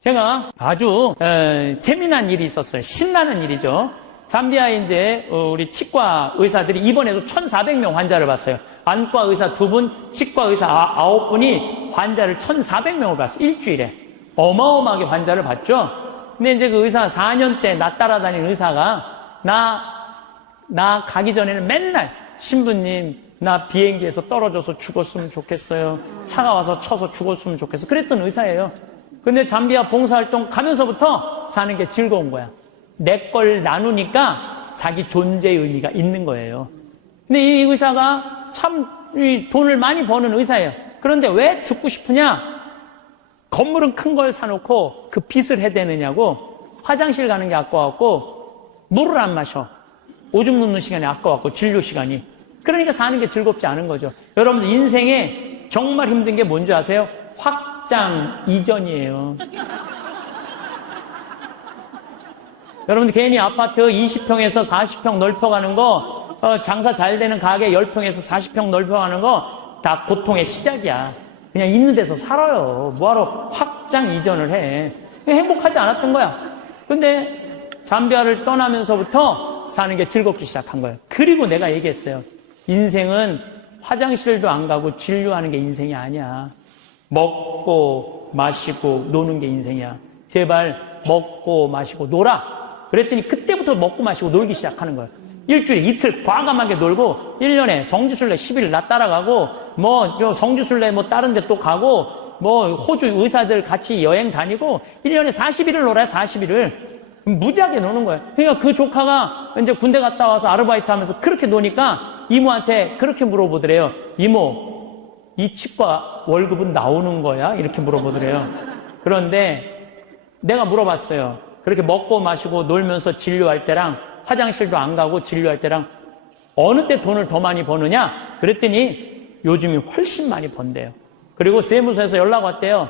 제가 아주 재미난 일이 있었어요. 신나는 일이죠. 잠비아에 이제 우리 치과 의사들이 이번에도 1,400명 환자를 봤어요. 안과 의사 2분, 치과 의사 9분이 환자를 1,400명을 봤어요. 일주일에. 어마어마하게 환자를 봤죠. 근데 이제 그 의사 4년째 나 따라다니는 의사가 나 가기 전에는 맨날 신부님 나 비행기에서 떨어져서 죽었으면 좋겠어요. 차가 와서 쳐서 죽었으면 좋겠어. 그랬던 의사예요. 근데 잠비아 봉사활동 가면서부터 사는 게 즐거운 거야. 내 걸 나누니까 자기 존재의 의미가 있는 거예요. 근데 이 의사가 참 돈을 많이 버는 의사예요. 그런데 왜 죽고 싶으냐? 건물은 큰 걸 사놓고 그 빚을 해대느냐고. 화장실 가는 게 아까웠고 물을 안 마셔. 오줌 누는 시간이 아까웠고 진료 시간이. 그러니까 사는 게 즐겁지 않은 거죠. 여러분들 인생에 정말 힘든 게 뭔지 아세요? 확장 이전이에요. 여러분들 괜히 아파트 20평에서 40평 넓혀가는 거, 장사 잘 되는 가게 10평에서 40평 넓혀가는 거 다 고통의 시작이야. 그냥 있는 데서 살아요. 뭐하러 확장 이전을 해. 행복하지 않았던 거야. 근데 잠비아를 떠나면서부터 사는 게 즐겁기 시작한 거예요. 그리고 내가 얘기했어요. 인생은 화장실도 안 가고 진료하는 게 인생이 아니야. 먹고 마시고 노는 게 인생이야. 제발 먹고 마시고 놀아. 그랬더니 그때부터 먹고 마시고 놀기 시작하는 거예요. 일주일에 이틀 과감하게 놀고 1년에 성지순례 10일 나 따라가고 성지순례 다른 데 또 가고 호주 의사들 같이 여행 다니고 1년에 40일을 놀아요. 40일을. 무지하게 노는 거예요. 그러니까 그 조카가 이제 군대 갔다 와서 아르바이트 하면서 그렇게 노니까 이모한테 그렇게 물어보더래요. 이모, 이 치과 월급은 나오는 거야? 이렇게 물어보더래요. 그런데 내가 물어봤어요. 그렇게 먹고 마시고 놀면서 진료할 때랑 화장실도 안 가고 진료할 때랑 어느 때 돈을 더 많이 버느냐? 그랬더니 요즘이 훨씬 많이 번대요. 그리고 세무서에서 연락 왔대요.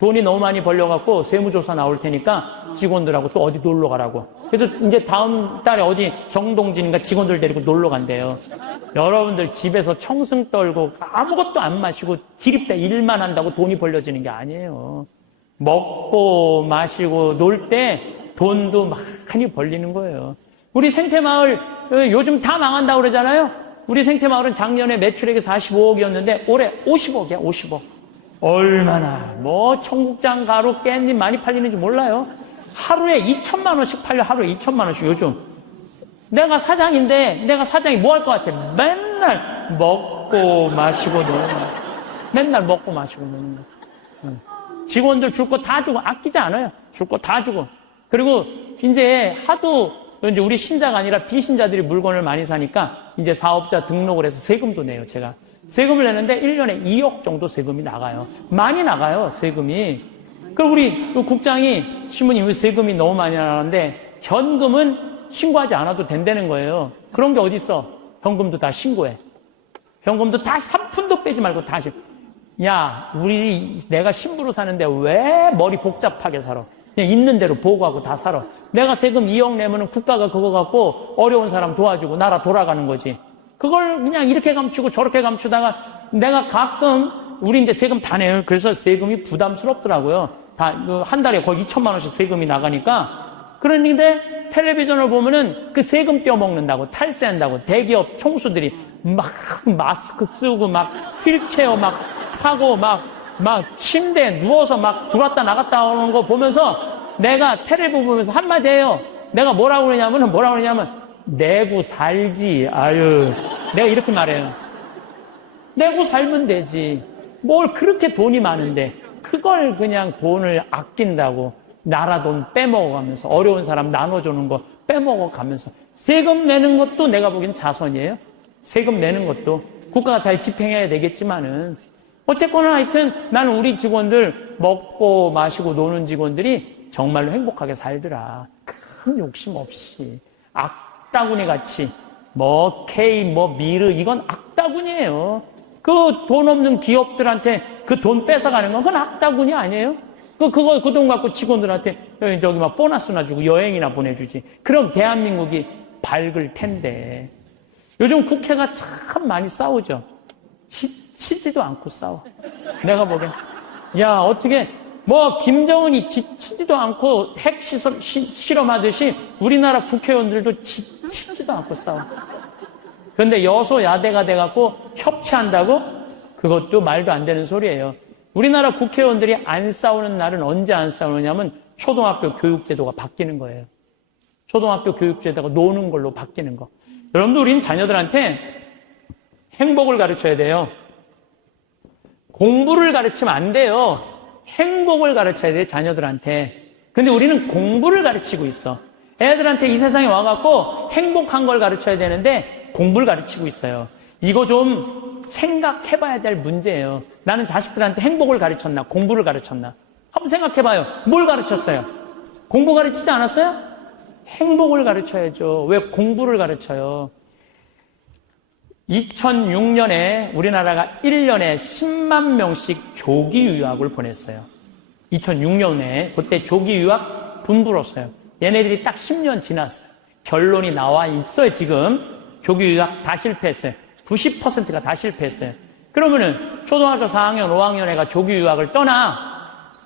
돈이 너무 많이 벌려갖고 세무조사 나올 테니까 직원들하고 또 어디 놀러 가라고. 그래서 이제 다음 달에 어디 정동진인가 직원들 데리고 놀러 간대요. 여러분들 집에서 청승 떨고 아무것도 안 마시고 지립대 일만 한다고 돈이 벌려지는 게 아니에요. 먹고 마시고 놀 때 돈도 많이 벌리는 거예요. 우리 생태마을 요즘 다 망한다고 그러잖아요. 우리 생태마을은 작년에 매출액이 45억이었는데 올해 50억이야. 50억. 얼마나 청국장 가루 깻잎 많이 팔리는지 몰라요. 하루에 2천만 원씩 팔려. 하루에 2천만 원씩 요즘. 내가 사장인데 내가 사장이 뭐 할 것 같아? 맨날 먹고 마시고 노는 거야. 맨날 먹고 마시고 노는 거야. 직원들 줄 거 다 주고 아끼지 않아요. 줄 거 다 주고. 그리고 이제 하도 이제 우리 신자가 아니라 비신자들이 물건을 많이 사니까 이제 사업자 등록을 해서 세금도 내요. 제가 세금을 내는데 1년에 2억 정도 세금이 나가요. 많이 나가요. 세금이. 그럼 우리 국장이 신부님 왜 세금이 너무 많이 나가는데 현금은 신고하지 않아도 된다는 거예요. 그런 게 어디 있어? 현금도 다 신고해. 현금도 다 한 푼도 빼지 말고 다 신고. 야, 내가 신부로 사는데 왜 머리 복잡하게 살아? 그냥 있는 대로 보고하고 다 살아. 내가 세금 2억 내면은 국가가 그거 갖고 어려운 사람 도와주고 나라 돌아가는 거지. 그걸 그냥 이렇게 감추고 저렇게 감추다가 내가 가끔 우리 이제 세금 다 내요. 그래서 세금이 부담스럽더라고요. 다 한 달에 거의 2천만 원씩 세금이 나가니까. 그런데 텔레비전을 보면은 그 세금 떼어먹는다고 탈세한다고 대기업 총수들이 막 마스크 쓰고 막 휠체어 막 타고 막 침대에 누워서 막 들어왔다 나갔다 오는 거 보면서 내가 텔레비 보면서 한마디 해요. 내가 뭐라고 그러냐면 내고 살지. 아유, 내가 이렇게 말해요. 내고 살면 되지. 뭘 그렇게 돈이 많은데 그걸 그냥 돈을 아낀다고 나라 돈 빼먹어가면서 어려운 사람 나눠주는 거 빼먹어가면서 세금 내는 것도 내가 보기엔 자선이에요. 세금 내는 것도 국가가 잘 집행해야 되겠지만은 어쨌거나 하여튼 나는 우리 직원들 먹고 마시고 노는 직원들이 정말로 행복하게 살더라. 큰 욕심 없이 악다구니 같이 K 미르 이건 악다구니예요. 그 돈 없는 기업들한테 그 돈 뺏어가는 건 그건 악다구니 아니에요? 그 돈 갖고 직원들한테 저기 막 보너스나 주고 여행이나 보내주지. 그럼 대한민국이 밝을 텐데. 요즘 국회가 참 많이 싸우죠. 치지도 않고 싸워. 내가 보기엔. 야, 어떻게 뭐 김정은이 지치지도 않고 핵 실험하듯이 우리나라 국회의원들도 지치지도 않고 싸워. 그런데 여소야대가 돼갖고 협치한다고? 그것도 말도 안 되는 소리예요. 우리나라 국회의원들이 안 싸우는 날은 언제 안 싸우느냐면 초등학교 교육제도가 바뀌는 거예요. 초등학교 교육제도가 노는 걸로 바뀌는 거. 여러분들 우리는 자녀들한테 행복을 가르쳐야 돼요. 공부를 가르치면 안 돼요. 행복을 가르쳐야 돼요, 자녀들한테. 근데 우리는 공부를 가르치고 있어. 애들한테 이 세상에 와갖고 행복한 걸 가르쳐야 되는데 공부를 가르치고 있어요. 이거 좀 생각해봐야 될 문제예요. 나는 자식들한테 행복을 가르쳤나, 공부를 가르쳤나? 한번 생각해봐요. 뭘 가르쳤어요? 공부 가르치지 않았어요? 행복을 가르쳐야죠. 왜 공부를 가르쳐요? 2006년에 우리나라가 1년에 10만 명씩 조기 유학을 보냈어요. 2006년에 그때 조기 유학 붐불었어요. 얘네들이 딱 10년 지났어요. 결론이 나와 있어요. 지금 조기 유학 다 실패했어요. 90%가 다 실패했어요. 그러면은 초등학교 4학년, 5학년 애가 조기 유학을 떠나.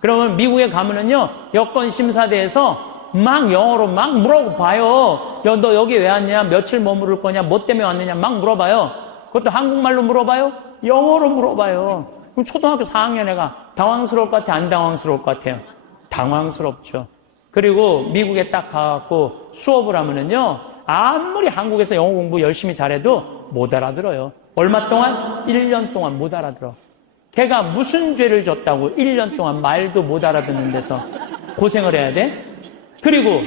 그러면 미국에 가면은요, 여권 심사대에서 막 영어로 막 물어봐요. 너 여기 왜 왔냐? 며칠 머무를 거냐? 뭐 때문에 왔느냐? 막 물어봐요. 그것도 한국말로 물어봐요? 영어로 물어봐요. 그럼 초등학교 4학년 애가 당황스러울 것 같아? 안 당황스러울 것 같아요? 당황스럽죠. 그리고 미국에 딱 가갖고 수업을 하면은요, 아무리 한국에서 영어 공부 열심히 잘해도 못 알아들어요. 얼마 동안? 1년 동안 못 알아들어. 걔가 무슨 죄를 졌다고 1년 동안 말도 못 알아듣는 데서 고생을 해야 돼? 그리고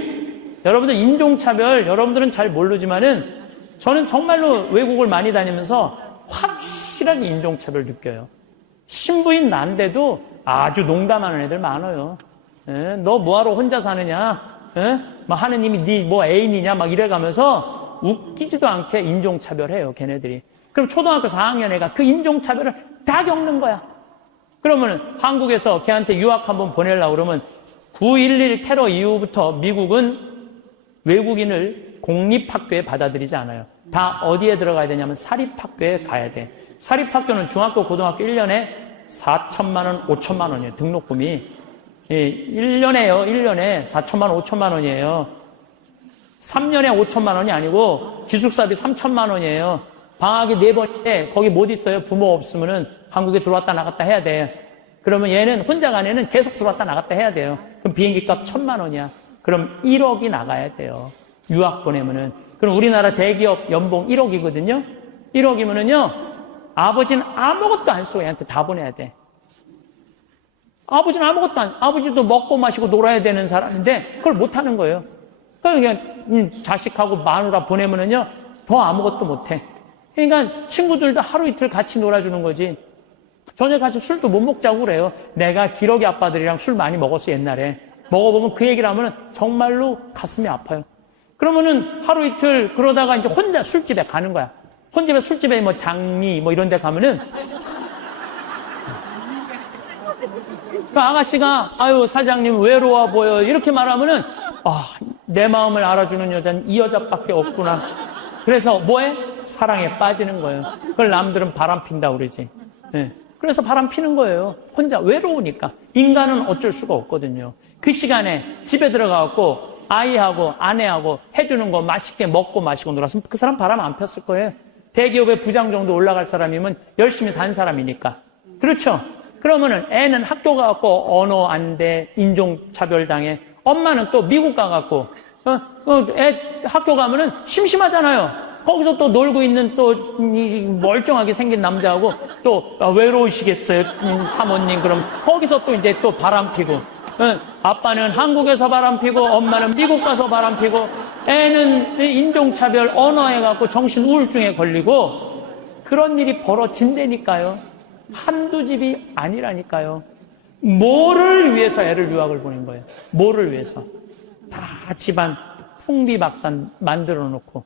여러분들 인종차별, 여러분들은 잘 모르지만은 저는 정말로 외국을 많이 다니면서 확실하게 인종차별 느껴요. 신부인 난데도 아주 농담하는 애들 많아요. 너 뭐하러 혼자 사느냐? 막 하느님이 네 뭐 애인이냐? 막 이래가면서 웃기지도 않게 인종차별해요, 걔네들이. 그럼 초등학교 4학년 애가 그 인종차별을 다 겪는 거야. 그러면 한국에서 걔한테 유학 한번 보내려고 그러면 9.11 테러 이후부터 미국은 외국인을 공립학교에 받아들이지 않아요. 다 어디에 들어가야 되냐면 사립학교에 가야 돼. 사립학교는 중학교, 고등학교 1년에 4천만 원, 5천만 원이에요. 등록금이. 1년에요. 1년에 4천만 원, 5천만 원이에요. 3년에 5천만 원이 아니고 기숙사비 3천만 원이에요. 방학이 4번인데 거기 못 있어요. 부모 없으면은 한국에 들어왔다 나갔다 해야 돼. 그러면 얘는 혼자 간 애는 계속 들어왔다 나갔다 해야 돼요. 그럼 비행기 값 1,000만 원이야. 그럼 1억이 나가야 돼요. 유학 보내면은. 그럼 우리나라 대기업 연봉 1억이거든요. 1억이면은요, 아버지는 아무것도 안 쓰고 얘한테 다 보내야 돼. 아버지는 아무것도 안, 아버지도 먹고 마시고 놀아야 되는 사람인데 그걸 못 하는 거예요. 그냥 자식하고 마누라 보내면은요, 더 아무것도 못 해. 그러니까 친구들도 하루 이틀 같이 놀아주는 거지. 저녁 같이 술도 못 먹자고 그래요. 내가 기러기 아빠들이랑 술 많이 먹었어, 옛날에. 먹어보면 그 얘기를 하면은 정말로 가슴이 아파요. 그러면은 하루 이틀 그러다가 이제 혼자 술집에 가는 거야. 혼자 술집에 뭐 장미 뭐 이런 데 가면은 그 아가씨가 아유 사장님 외로워 보여 이렇게 말하면은 내 마음을 알아주는 여자는 이 여자밖에 없구나. 그래서 뭐해? 사랑에 빠지는 거예요. 그걸 남들은 바람 핀다고 그러지. 네. 그래서 바람 피는 거예요. 혼자 외로우니까. 인간은 어쩔 수가 없거든요. 그 시간에 집에 들어가갖고 아이하고 아내하고 해주는 거 맛있게 먹고 마시고 놀았으면 그 사람 바람 안 폈을 거예요. 대기업의 부장 정도 올라갈 사람이면 열심히 산 사람이니까. 그렇죠? 그러면은 애는 학교 가갖고 언어 안 돼, 인종차별 당해. 엄마는 또 미국 가갖고 애 학교 가면은 심심하잖아요. 거기서 또 놀고 있는 또 멀쩡하게 생긴 남자하고 또 외로우시겠어요, 사모님. 그럼 거기서 또 이제 또 바람 피고. 아빠는 한국에서 바람 피고 엄마는 미국 가서 바람 피고 애는 인종차별 언어에 갖고 정신 우울증에 걸리고 그런 일이 벌어진다니까요. 한두 집이 아니라니까요. 뭐를 위해서 애를 유학을 보낸 거예요? 뭐를 위해서? 다 집안 풍비박산 만들어 놓고.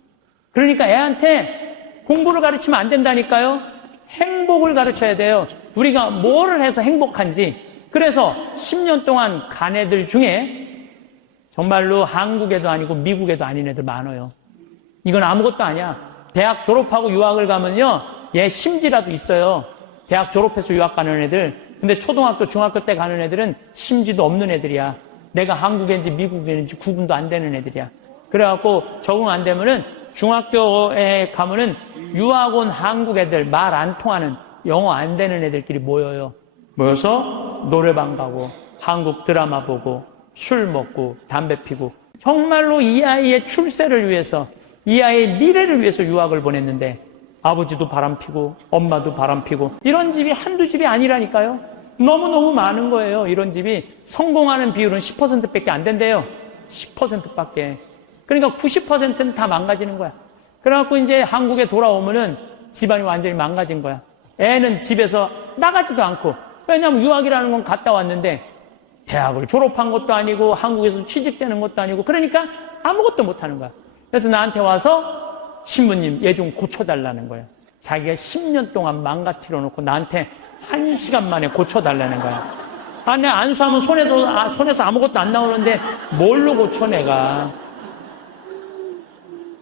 그러니까 애한테 공부를 가르치면 안 된다니까요. 행복을 가르쳐야 돼요. 우리가 뭐를 해서 행복한지. 그래서 10년 동안 간 애들 중에 정말로 한국에도 아니고 미국에도 아닌 애들 많아요. 이건 아무것도 아니야. 대학 졸업하고 유학을 가면요, 얘 심지라도 있어요. 대학 졸업해서 유학 가는 애들. 근데 초등학교, 중학교 때 가는 애들은 심지도 없는 애들이야. 내가 한국인지 미국인지 구분도 안 되는 애들이야. 그래갖고 적응 안 되면은 중학교에 가면은 유학원 한국 애들, 말 안 통하는, 영어 안 되는 애들끼리 모여요. 모여서 노래방 가고 한국 드라마 보고 술 먹고 담배 피고, 정말로 이 아이의 출세를 위해서, 이 아이의 미래를 위해서 유학을 보냈는데 아버지도 바람피고 엄마도 바람피고, 이런 집이 한두 집이 아니라니까요. 너무너무 많은 거예요. 이런 집이. 성공하는 비율은 10%밖에 안 된대요. 10%밖에. 그러니까 90%는 다 망가지는 거야. 그래갖고 이제 한국에 돌아오면은 집안이 완전히 망가진 거야. 애는 집에서 나가지도 않고. 왜냐하면 유학이라는 건 갔다 왔는데 대학을 졸업한 것도 아니고 한국에서 취직되는 것도 아니고, 그러니까 아무것도 못하는 거야. 그래서 나한테 와서 신부님 얘 좀 고쳐달라는 거야. 자기가 10년 동안 망가뜨려 놓고 나한테 1시간 만에 고쳐달라는 거야. 아, 내가 안수하면 손에서 아무것도 안 나오는데 뭘로 고쳐 내가.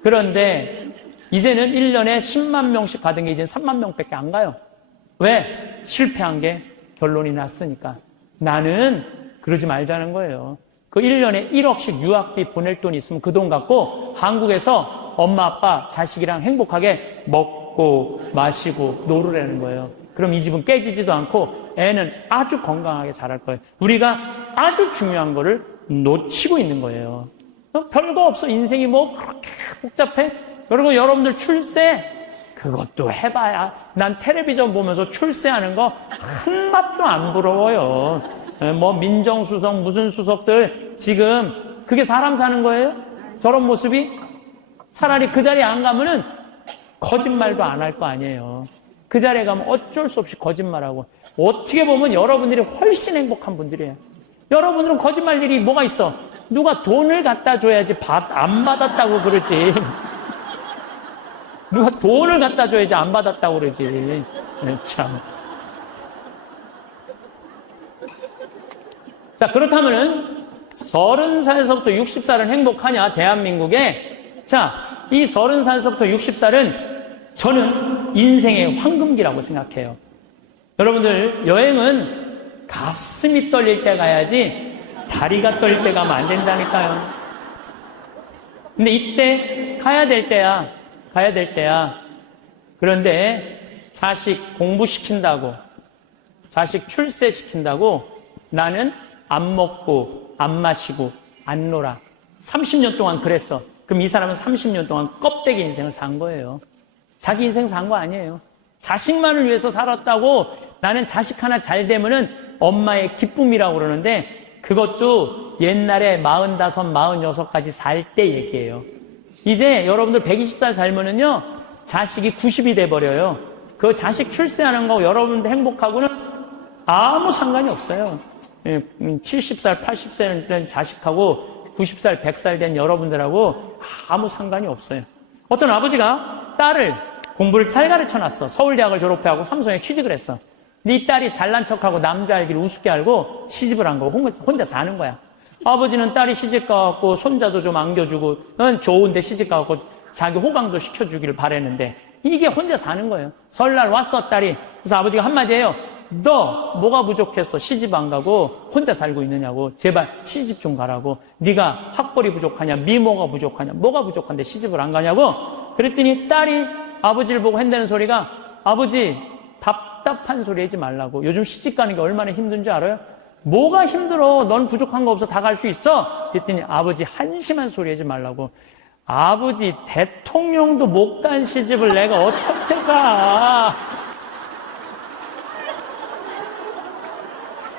그런데 이제는 1년에 10만 명씩 받은 게 이제 3만 명밖에 안 가요. 왜? 실패한 게 결론이 났으니까. 나는 그러지 말자는 거예요. 그 1년에 1억씩 유학비 보낼 돈이 있으면 그 돈 갖고 한국에서 엄마, 아빠, 자식이랑 행복하게 먹고 마시고 놀으라는 거예요. 그럼 이 집은 깨지지도 않고 애는 아주 건강하게 자랄 거예요. 우리가 아주 중요한 거를 놓치고 있는 거예요. 별거 없어. 인생이 뭐 그렇게 복잡해? 그리고 여러분들 출세, 그것도 해봐야. 난 텔레비전 보면서 출세하는 거 한 맛도 안 부러워요. 뭐 민정수석 무슨 수석들 지금 그게 사람 사는 거예요? 저런 모습이? 차라리 그 자리에 안 가면은 거짓말도 안 할 거 아니에요. 그 자리에 가면 어쩔 수 없이 거짓말하고. 어떻게 보면 여러분들이 훨씬 행복한 분들이에요. 여러분들은 거짓말 일이 뭐가 있어? 누가 돈을 갖다 줘야지 안 받았다고 그러지. 누가 돈을 갖다 줘야지 안 받았다고 그러지. 네, 참. 자, 그렇다면은 30살에서부터 60살은 행복하냐, 대한민국에? 자, 이 30살에서부터 60살은 저는 인생의 황금기라고 생각해요. 여러분들, 여행은 가슴이 떨릴 때 가야지 다리가 떨릴 때 가면 안 된다니까요. 근데 이때 가야 될 때야. 가야 될 때야. 그런데 자식 공부시킨다고, 자식 출세시킨다고 나는 안 먹고 안 마시고 안 놀아. 30년 동안 그랬어. 그럼 이 사람은 30년 동안 껍데기 인생을 산 거예요. 자기 인생 산 거 아니에요. 자식만을 위해서 살았다고. 나는 자식 하나 잘 되면은 엄마의 기쁨이라고 그러는데, 그것도 옛날에 45, 46까지 살 때 얘기예요. 이제 여러분들 120살 살면은요, 자식이 90이 돼버려요. 그 자식 출세하는 거 여러분들 행복하고는 아무 상관이 없어요. 70살, 80살 된 자식하고 90살, 100살 된 여러분들하고 아무 상관이 없어요. 어떤 아버지가 딸을 공부를 잘 가르쳐놨어. 서울대학을 졸업하고 삼성에 취직을 했어. 근데 이 딸이 잘난 척하고 남자 알기를 우습게 알고 시집을 한 거고 혼자 사는 거야. 아버지는 딸이 시집 가갖고 손자도 좀 안겨주고 좋은데 시집 가갖고 자기 호강도 시켜주기를 바랬는데 이게 혼자 사는 거예요. 설날 왔어 딸이. 그래서 아버지가 한마디 해요. 너 뭐가 부족해서 시집 안 가고 혼자 살고 있느냐고. 제발 시집 좀 가라고. 네가 학벌이 부족하냐, 미모가 부족하냐, 뭐가 부족한데 시집을 안 가냐고. 그랬더니 딸이 아버지를 보고 한다는 소리가, 아버지 답답한 소리 하지 말라고. 요즘 시집 가는 게 얼마나 힘든지 알아요? 뭐가 힘들어? 넌 부족한 거 없어. 다 갈 수 있어. 그랬더니 아버지 한심한 소리 하지 말라고. 아버지 대통령도 못 간 시집을 내가 어떻게 가?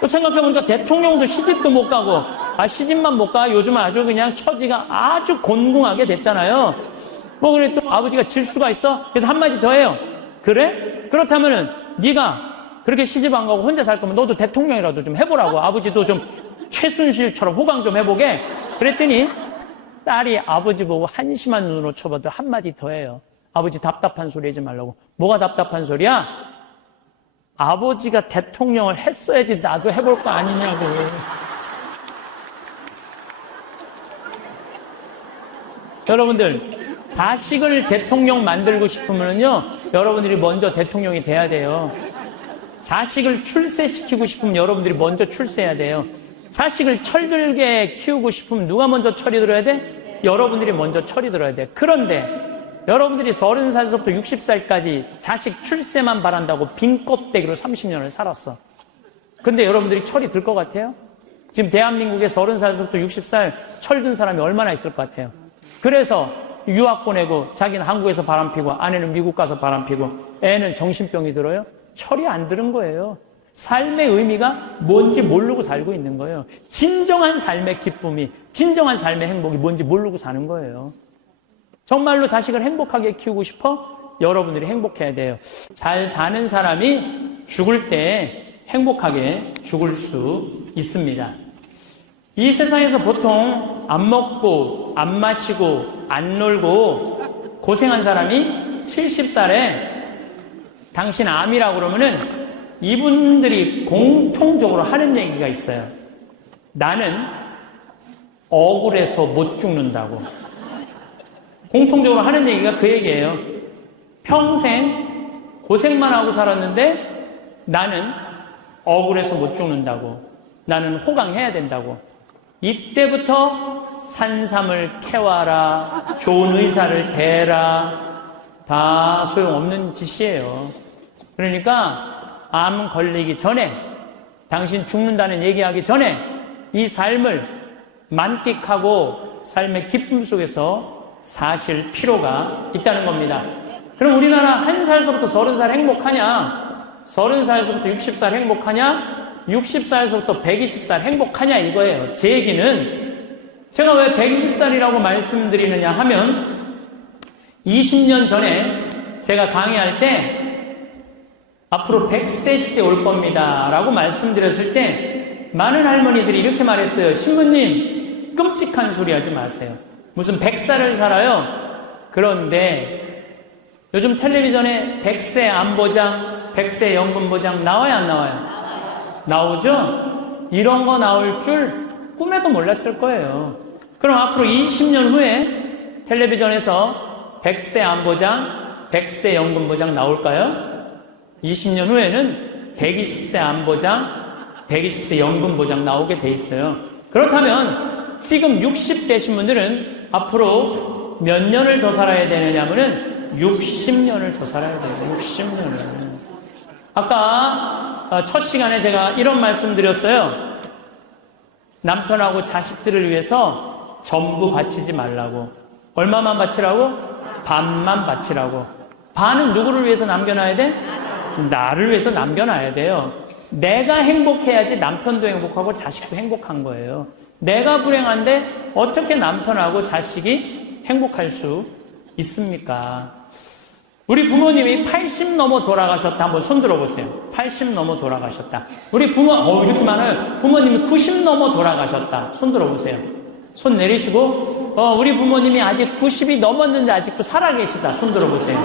생각해보니까 대통령도 시집도 못 가고, 시집만 못 가. 요즘은 아주 그냥 처지가 아주 곤궁하게 됐잖아요. 뭐 그래 또 아버지가 질 수가 있어? 그래서 한마디 더 해요. 그래? 그렇다면은 네가 그렇게 시집 안 가고 혼자 살 거면 너도 대통령이라도 좀 해보라고. 아버지도 좀 최순실처럼 호강 좀 해보게. 그랬더니 딸이 아버지 보고 한심한 눈으로 쳐봐도 한마디 더 해요. 아버지 답답한 소리 하지 말라고. 뭐가 답답한 소리야? 아버지가 대통령을 했어야지 나도 해볼 거 아니냐고. 여러분들, 자식을 대통령 만들고 싶으면요, 여러분들이 먼저 대통령이 돼야 돼요. 자식을 출세시키고 싶으면 여러분들이 먼저 출세해야 돼요. 자식을 철들게 키우고 싶으면 누가 먼저 철이 들어야 돼? 여러분들이 먼저 철이 들어야 돼. 그런데 여러분들이 30살부터 60살까지 자식 출세만 바란다고 빈 껍데기로 30년을 살았어. 근데 여러분들이 철이 들 것 같아요? 지금 대한민국에 30살부터 60살 철든 사람이 얼마나 있을 것 같아요? 그래서 유학 보내고 자기는 한국에서 바람피고 아내는 미국 가서 바람피고 애는 정신병이 들어요? 철이 안 드는 거예요. 삶의 의미가 뭔지 모르고 살고 있는 거예요. 진정한 삶의 기쁨이, 진정한 삶의 행복이 뭔지 모르고 사는 거예요. 정말로 자식을 행복하게 키우고 싶어? 여러분들이 행복해야 돼요. 잘 사는 사람이 죽을 때 행복하게 죽을 수 있습니다. 이 세상에서 보통 안 먹고 안 마시고 안 놀고 고생한 사람이 70살에 당신 암이라고 그러면은 이분들이 공통적으로 하는 얘기가 있어요. 나는 억울해서 못 죽는다고. 공통적으로 하는 얘기가 그 얘기예요. 평생 고생만 하고 살았는데 나는 억울해서 못 죽는다고. 나는 호강해야 된다고. 이때부터 산삼을 캐와라, 좋은 의사를 대라, 다 소용없는 짓이에요. 그러니까 암 걸리기 전에, 당신 죽는다는 얘기하기 전에 이 삶을 만끽하고 삶의 기쁨 속에서 사실 필요가 있다는 겁니다. 그럼 우리나라 1살서부터 30살 행복하냐? 30살서부터 60살 행복하냐? 60살서부터 120살 행복하냐 이거예요. 제 얘기는 제가 왜 120살이라고 말씀드리느냐 하면 20년 전에 제가 강의할 때 앞으로 100세 시대 올 겁니다 라고 말씀드렸을 때 많은 할머니들이 이렇게 말했어요. 신부님 끔찍한 소리 하지 마세요. 무슨 100살을 살아요. 그런데 요즘 텔레비전에 100세 안보장, 100세 연금보장 나와요 안 나와요? 나오죠? 이런 거 나올 줄 꿈에도 몰랐을 거예요. 그럼 앞으로 20년 후에 텔레비전에서 100세 안보장, 100세 연금보장 나올까요? 20년 후에는 120세 안보장, 120세 연금보장 나오게 돼 있어요. 그렇다면 지금 60 되신 분들은 앞으로 몇 년을 더 살아야 되느냐면은 60년을 더 살아야 돼요. 60년을. 아까 첫 시간에 제가 이런 말씀 드렸어요. 남편하고 자식들을 위해서 전부 바치지 말라고. 얼마만 바치라고? 반만 바치라고. 반은 누구를 위해서 남겨놔야 돼? 나를 위해서 남겨놔야 돼요. 내가 행복해야지 남편도 행복하고 자식도 행복한 거예요. 내가 불행한데 어떻게 남편하고 자식이 행복할 수 있습니까? 우리 부모님이 80 넘어 돌아가셨다. 한번 손 들어보세요. 80 넘어 돌아가셨다. 우리 부모, 이렇게 많아요. 부모님이 90 넘어 돌아가셨다. 손 들어보세요. 손 내리시고, 우리 부모님이 아직 90이 넘었는데 아직도 살아계시다. 손 들어보세요.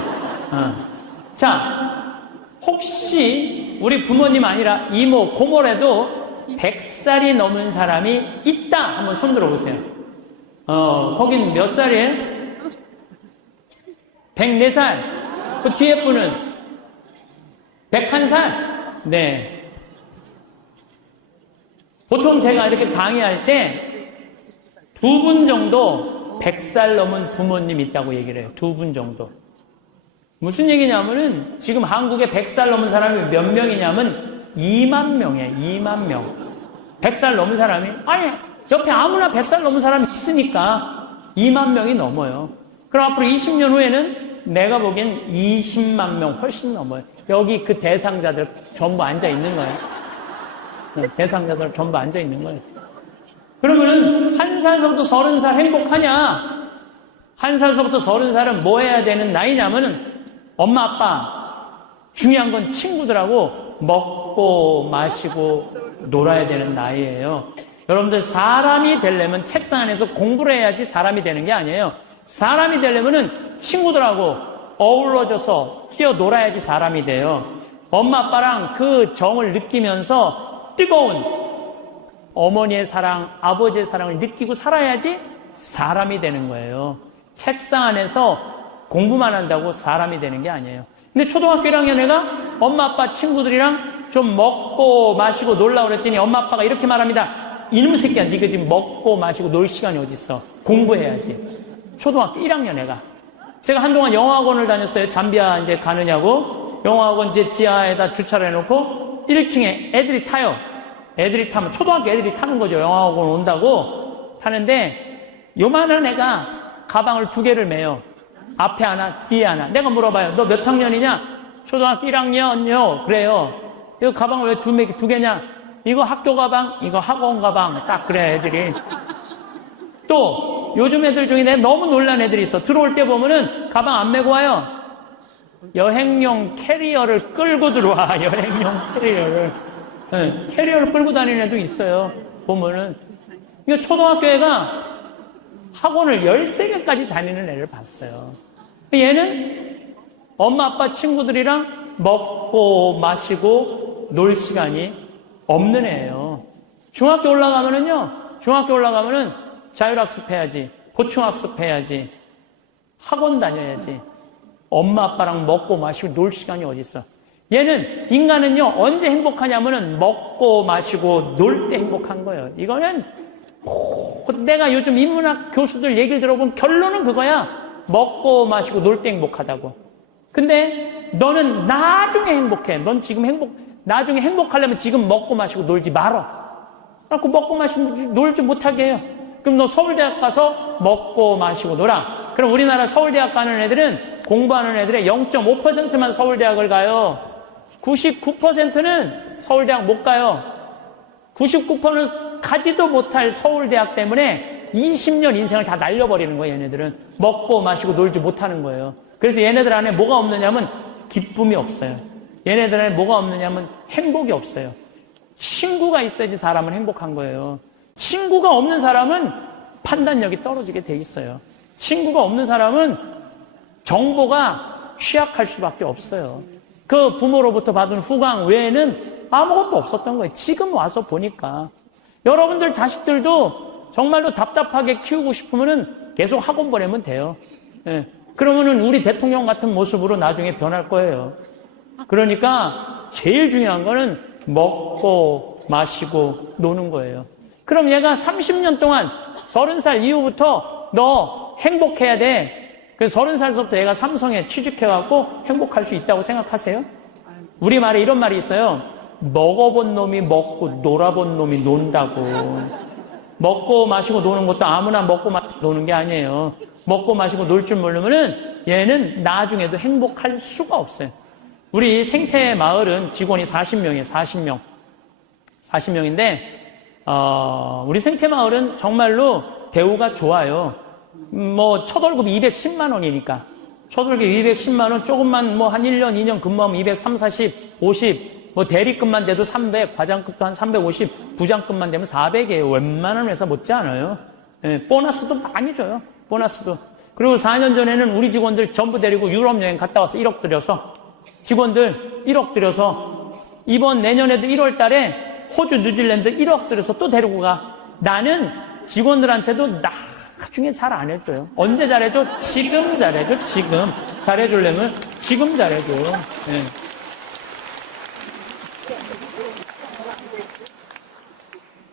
자, 혹시 우리 부모님 아니라 이모, 고모라도 100살이 넘은 사람이 있다. 한번 손 들어보세요. 거긴 몇 살이에요? 104살. 그 뒤에 분은 101살? 네. 보통 제가 이렇게 강의할 때 2분 정도 100살 넘은 부모님 있다고 얘기를 해요. 2분 정도. 무슨 얘기냐면은 지금 한국에 100살 넘은 사람이 몇 명이냐면 2만 명이에요. 2만 명. 100살 넘은 사람이, 아니, 옆에 아무나 100살 넘은 사람이 있으니까 2만 명이 넘어요. 그럼 앞으로 20년 후에는 내가 보기엔 20만 명 훨씬 넘어요. 여기 그 대상자들 전부 앉아 있는 거예요. 대상자들 전부 앉아 있는 거예요. 그러면은 1살서부터 30살 행복하냐? 1살서부터 30살은 뭐 해야 되는 나이냐면은 엄마 아빠 중요한 건 친구들하고 먹고 마시고 놀아야 되는 나이예요. 여러분들 사람이 되려면 책상 안에서 공부를 해야지 사람이 되는 게 아니에요. 사람이 되려면은 친구들하고 어우러져서 뛰어놀아야지 사람이 돼요. 엄마 아빠랑 그 정을 느끼면서 뜨거운 어머니의 사랑, 아버지의 사랑을 느끼고 살아야지 사람이 되는 거예요. 책상 안에서 공부만 한다고 사람이 되는 게 아니에요. 근데 초등학교 1학년 애가 엄마 아빠 친구들이랑 좀 먹고 마시고 놀라고 그랬더니 엄마 아빠가 이렇게 말합니다. 이놈 새끼야, 네가 지금 먹고 마시고 놀 시간이 어딨어. 공부해야지. 초등학교 1학년 애가. 제가 한동안 영어학원을 다녔어요. 잠비아 이제 가느냐고. 영어학원 이제 지하에다 주차를 해놓고 1층에 애들이 타요. 애들이 타면 초등학교 애들이 타는 거죠. 영어학원 온다고 타는데 요만한 애가 가방을 2개를 메요. 앞에 하나, 뒤에 하나. 내가 물어봐요. 너 몇 학년이냐? 초등학교 1학년요. 그래요. 이거 가방을 왜 2개냐? 이거 학교 가방, 이거 학원 가방. 딱 그래, 애들이. 또 요즘 애들 중에 내가 너무 놀란 애들이 있어. 들어올 때 보면은 가방 안 메고 와요. 여행용 캐리어를 끌고 들어와. 여행용 캐리어를. 네, 캐리어를 끌고 다니는 애도 있어요. 보면은. 이거 초등학교 애가 학원을 13개까지 다니는 애를 봤어요. 얘는 엄마 아빠 친구들이랑 먹고 마시고 놀 시간이 없는 애예요. 중학교 올라가면은 자율학습 해야지, 보충학습 해야지, 학원 다녀야지. 엄마 아빠랑 먹고 마시고 놀 시간이 어딨어. 얘는, 인간은요, 언제 행복하냐면은 먹고 마시고 놀 때 행복한 거예요. 이거는 내가 요즘 인문학 교수들 얘기를 들어보면 결론은 그거야. 먹고 마시고 놀 때 행복하다고. 근데 너는 나중에 행복해. 넌 지금 나중에 행복하려면 지금 먹고 마시고 놀지 말어. 그래갖고 먹고 마시고 놀지 못하게 해요. 그럼 너 서울대학 가서 먹고 마시고 놀아. 그럼 우리나라 서울대학 가는 애들은, 공부하는 애들의 0.5%만 서울대학을 가요. 99%는 서울대학 못 가요. 99%는 가지도 못할 서울대학 때문에 20년 인생을 다 날려버리는 거예요. 얘네들은 먹고 마시고 놀지 못하는 거예요. 그래서 얘네들 안에 뭐가 없느냐면 기쁨이 없어요. 얘네들 안에 뭐가 없느냐면 행복이 없어요. 친구가 있어야지 사람은 행복한 거예요. 친구가 없는 사람은 판단력이 떨어지게 돼 있어요. 친구가 없는 사람은 정보가 취약할 수밖에 없어요. 그 부모로부터 받은 후광 외에는 아무것도 없었던 거예요. 지금 와서 보니까. 여러분들 자식들도 정말로 답답하게 키우고 싶으면은 계속 학원 보내면 돼요. 예. 그러면은 우리 대통령 같은 모습으로 나중에 변할 거예요. 그러니까 제일 중요한 거는 먹고 마시고 노는 거예요. 그럼 얘가 30년 동안 30살 이후부터 너 행복해야 돼. 그래서 30살부터 얘가 삼성에 취직해갖고 행복할 수 있다고 생각하세요? 우리말에 이런 말이 있어요. 먹어본 놈이 먹고 놀아본 놈이 논다고. 먹고 마시고 노는 것도 아무나 먹고 마시고 노는 게 아니에요. 먹고 마시고 놀 줄 모르면은 얘는 나중에도 행복할 수가 없어요. 우리 생태 마을은 직원이 40명이에요. 40명. 40명인데 우리 생태 마을은 정말로 대우가 좋아요. 첫 월급이 210만 원이니까. 첫 월급 210만 원, 조금만 한 1년, 2년 근무하면 230, 40, 50, 대리급만 돼도 300, 과장급도 한 350, 부장급만 되면 400이에요. 웬만한 회사 못지 않아요. 예, 보너스도 많이 줘요. 보너스도. 그리고 4년 전에는 우리 직원들 전부 데리고 유럽 여행 갔다 와서 1억 들여서, 직원들 1억 들여서, 이번 내년에도 1월 달에 호주, 뉴질랜드 1억 들여서 또 데리고 가. 나는 직원들한테도 나중에 잘 안 해줘요. 언제 잘해줘? 지금 잘해줘. 지금. 잘해주려면 지금 잘해줘요. 네.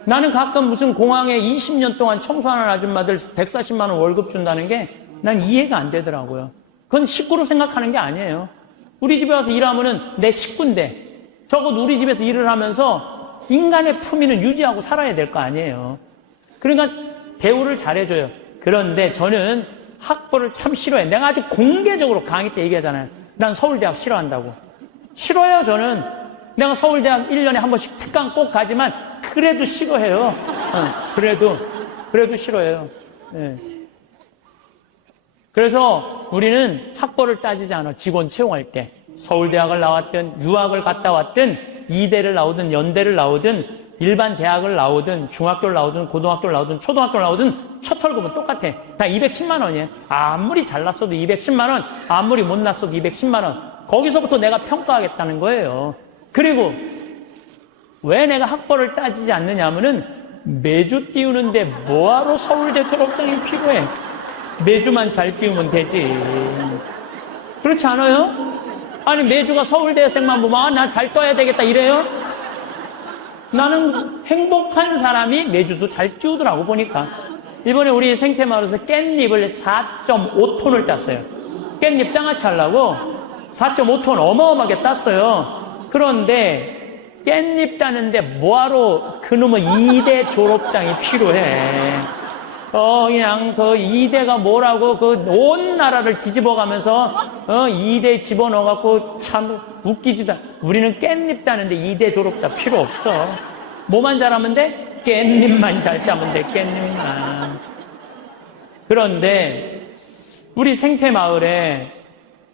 나는 가끔 무슨 공항에 20년 동안 청소하는 아줌마들 140만 원 월급 준다는 게 난 이해가 안 되더라고요. 그건 식구로 생각하는 게 아니에요. 우리 집에 와서 일하면은 내 식구인데 적어도 우리 집에서 일을 하면서 인간의 품위는 유지하고 살아야 될 거 아니에요. 그러니까 대우를 잘해줘요. 그런데 저는 학벌을 참 싫어해요. 내가 아주 공개적으로 강의 때 얘기하잖아요. 난 서울대학 싫어한다고. 싫어요, 저는. 내가 서울대학 1년에 한 번씩 특강 꼭 가지만 그래도 싫어해요. 그래도 싫어해요. 네. 그래서 우리는 학벌을 따지지 않아. 직원 채용할 때. 서울대학을 나왔든 유학을 갔다 왔든 이대를 나오든 연대를 나오든 일반 대학을 나오든 중학교를 나오든 고등학교를 나오든 초등학교를 나오든 첫 월급은 똑같아. 다 210만 원이에요. 아무리 잘났어도 210만 원, 아무리 못났어도 210만 원. 거기서부터 내가 평가하겠다는 거예요. 그리고 왜 내가 학벌을 따지지 않느냐 하면은 매주 띄우는데 뭐하러 서울대 졸업장이 필요해. 매주만 잘 띄우면 되지. 그렇지 않아요? 아니, 매주가 서울대생만 보면, 아, 나 잘 떠야 되겠다, 이래요? 나는 행복한 사람이 매주도 잘 띄우더라고, 보니까. 이번에 우리 생태마을에서 깻잎을 4.5톤을 땄어요. 깻잎 장아찌 하려고 4.5톤 어마어마하게 땄어요. 그런데 깻잎 따는데 뭐하러 그놈의 2대 졸업장이 필요해. 그냥 그 2대가 뭐라고 그 온 나라를 뒤집어 가면서 2대 집어넣어갖고 참 웃기지도. 우리는 깻잎 따는데 2대 졸업자 필요 없어. 뭐만 잘하면 돼? 깻잎만 잘 따면 돼, 깻잎만. 그런데 우리 생태마을에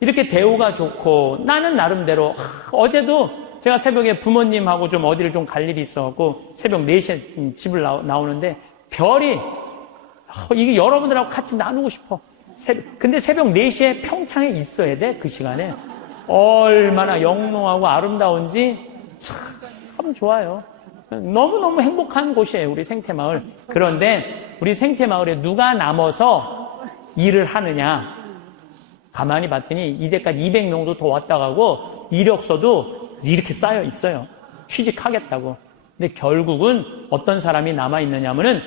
이렇게 대우가 좋고 나는 나름대로 어제도 제가 새벽에 부모님하고 좀 어디를 좀 갈 일이 있어갖고 새벽 4시에 집을 나오는데 별이 이게 여러분들하고 같이 나누고 싶어. 근데 새벽 4시에 평창에 있어야 돼, 그 시간에. 얼마나 영롱하고 아름다운지 참 좋아요. 너무너무 행복한 곳이에요, 우리 생태마을. 그런데 우리 생태마을에 누가 남아서 일을 하느냐? 가만히 봤더니 이제까지 200명도 더 왔다 가고 이력서도 이렇게 쌓여 있어요. 취직하겠다고. 근데 결국은 어떤 사람이 남아있느냐면은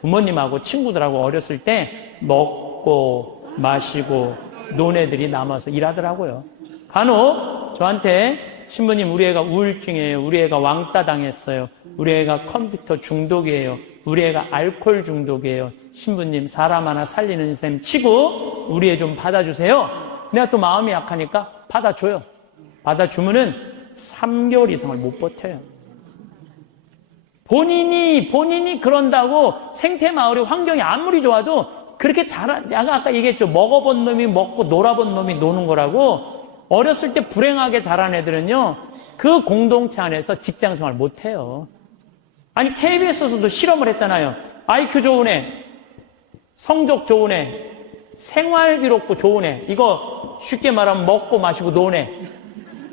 부모님하고 친구들하고 어렸을 때 먹고 마시고 논 애들이 남아서 일하더라고요. 간혹 저한테 신부님 우리 애가 우울증이에요. 우리 애가 왕따 당했어요. 우리 애가 컴퓨터 중독이에요. 우리 애가 알코올 중독이에요. 신부님 사람 하나 살리는 셈 치고 우리 애 좀 받아주세요. 내가 또 마음이 약하니까 받아줘요. 받아주면은 3개월 이상을 못 버텨요. 본인이 그런다고 생태마을의 환경이 아무리 좋아도 그렇게 내가 아까 얘기했죠. 먹어본 놈이 먹고 놀아본 놈이 노는 거라고. 어렸을 때 불행하게 자란 애들은요, 그 공동체 안에서 직장 생활 못 해요. 아니, KBS에서도 실험을 했잖아요. IQ 좋은 애, 성적 좋은 애, 생활기록부 좋은 애, 이거 쉽게 말하면 먹고 마시고 노는 애.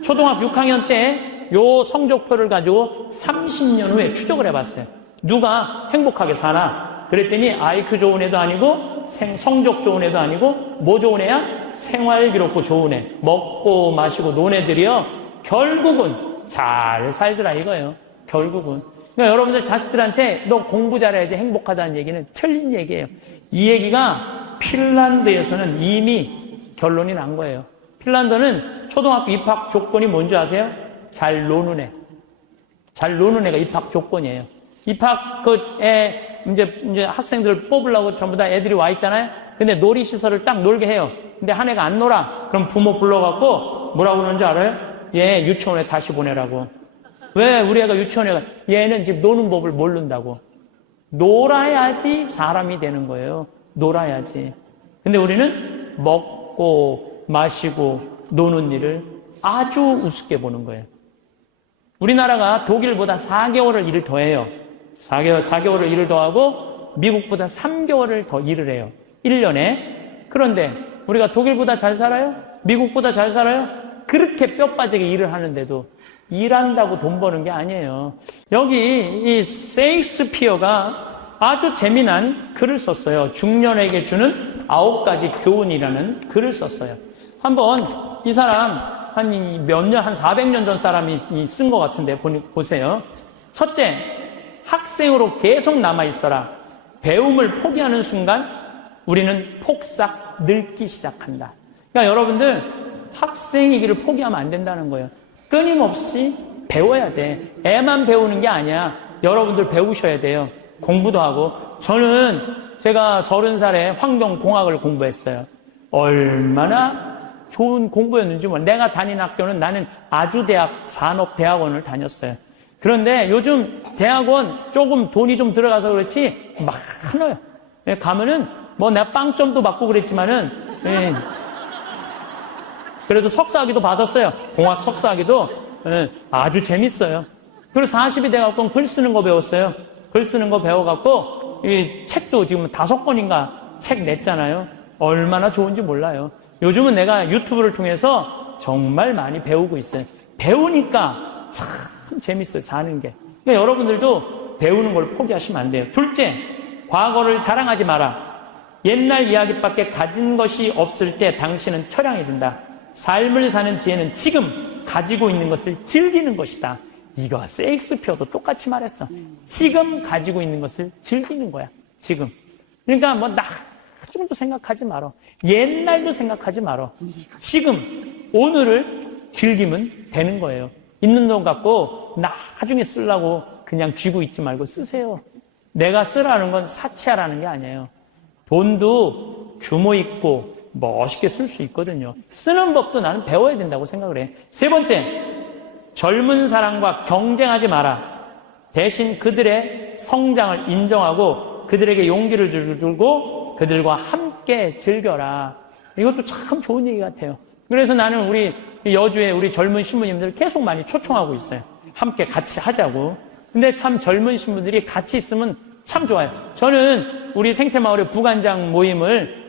초등학교 6학년 때 요 성적표를 가지고 30년 후에 추적을 해봤어요. 누가 행복하게 사나? 그랬더니 IQ 좋은 애도 아니고 성적 좋은 애도 아니고 뭐 좋은 애야? 생활기록부 좋은 애. 먹고 마시고 노는 애들이요. 결국은 잘 살더라 이거예요. 결국은. 그러니까 여러분들 자식들한테 너 공부 잘해야지 행복하다는 얘기는 틀린 얘기예요. 이 얘기가 핀란드에서는 이미 결론이 난 거예요. 핀란드는 초등학교 입학 조건이 뭔지 아세요? 잘 노는 애. 잘 노는 애가 입학 조건이에요. 입학, 이제 학생들 뽑으려고 전부 다 애들이 와 있잖아요? 근데 놀이시설을 딱 놀게 해요. 근데 한 애가 안 놀아. 그럼 부모 불러갖고 뭐라고 그러는지 알아요? 얘 유치원에 다시 보내라고. 왜 우리 애가 유치원에 가? 얘는 지금 노는 법을 모른다고. 놀아야지 사람이 되는 거예요. 놀아야지. 근데 우리는 먹고 마시고 노는 일을 아주 우습게 보는 거예요. 우리나라가 독일보다 4개월을 일을 더 해요. 4개월을 일을 더 하고 미국보다 3개월을 더 일을 해요. 1년에. 그런데 우리가 독일보다 잘 살아요? 미국보다 잘 살아요? 그렇게 뼈 빠지게 일을 하는데도 일한다고 돈 버는 게 아니에요. 여기 이 세익스피어가 아주 재미난 글을 썼어요. 중년에게 주는 9가지 교훈이라는 글을 썼어요. 한번 이 사람 한 400년 전 사람이 쓴 것 같은데 보세요. 첫째, 학생으로 계속 남아있어라. 배움을 포기하는 순간 우리는 폭삭 늙기 시작한다. 그러니까 여러분들 학생이기를 포기하면 안 된다는 거예요. 끊임없이 배워야 돼. 애만 배우는 게 아니야. 여러분들 배우셔야 돼요. 공부도 하고. 저는 제가 30살에 환경공학을 공부했어요. 얼마나 좋은 공부였는지 몰라. 내가 다닌 학교는 나는 아주대학 산업대학원을 다녔어요. 그런데 요즘 대학원 조금 돈이 좀 들어가서 그렇지 많아요. 가면은 뭐 내가 빵점도 받고 그랬지만은 그래도 석사학위도 받았어요. 공학 석사학위도 아주 재밌어요. 그리고 40이 돼갖고 글 쓰는 거 배웠어요. 글 쓰는 거 배워갖고 이 책도 지금 5권인가 책 냈잖아요. 얼마나 좋은지 몰라요. 요즘은 내가 유튜브를 통해서 정말 많이 배우고 있어요. 배우니까 참 재밌어요, 사는 게. 그러니까 여러분들도 배우는 걸 포기하시면 안 돼요. 둘째, 과거를 자랑하지 마라. 옛날 이야기밖에 가진 것이 없을 때 당신은 처량해진다. 삶을 사는 지혜는 지금 가지고 있는 것을 즐기는 것이다. 이거 세익스피어도 똑같이 말했어. 지금 가지고 있는 것을 즐기는 거야. 지금. 그러니까 뭐 나중도 생각하지 말어. 옛날도 생각하지 말어. 지금 오늘을 즐기면 되는 거예요. 있는 돈 갖고 나중에 쓰려고 그냥 쥐고 있지 말고 쓰세요. 내가 쓰라는 건 사치하라는 게 아니에요. 돈도 규모 있고 멋있게 쓸 수 있거든요. 쓰는 법도 나는 배워야 된다고 생각을 해. 세 번째, 젊은 사람과 경쟁하지 마라. 대신 그들의 성장을 인정하고 그들에게 용기를 주고 그들과 함께 즐겨라. 이것도 참 좋은 얘기 같아요. 그래서 나는 우리 여주에 우리 젊은 신부님들 계속 많이 초청하고 있어요. 함께 같이 하자고. 근데 참 젊은 신부들이 같이 있으면 참 좋아요. 저는 우리 생태마을의 부관장 모임을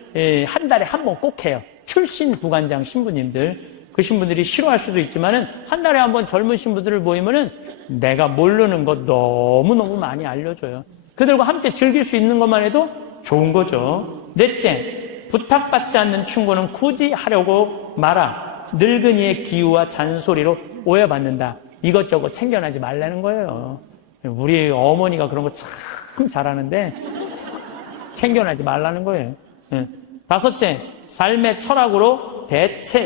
한 달에 한 번 꼭 해요. 출신 부관장 신부님들. 그 신부들이 싫어할 수도 있지만은 한 달에 한 번 젊은 신부들을 모이면은 내가 모르는 것 너무너무 많이 알려줘요. 그들과 함께 즐길 수 있는 것만 해도 좋은 거죠. 넷째, 부탁받지 않는 충고는 굳이 하려고 마라. 늙은이의 기우와 잔소리로 오해받는다. 이것저것 챙겨나지 말라는 거예요. 우리 어머니가 그런 거 참 잘하는데 챙겨나지 말라는 거예요. 다섯째, 삶의 철학으로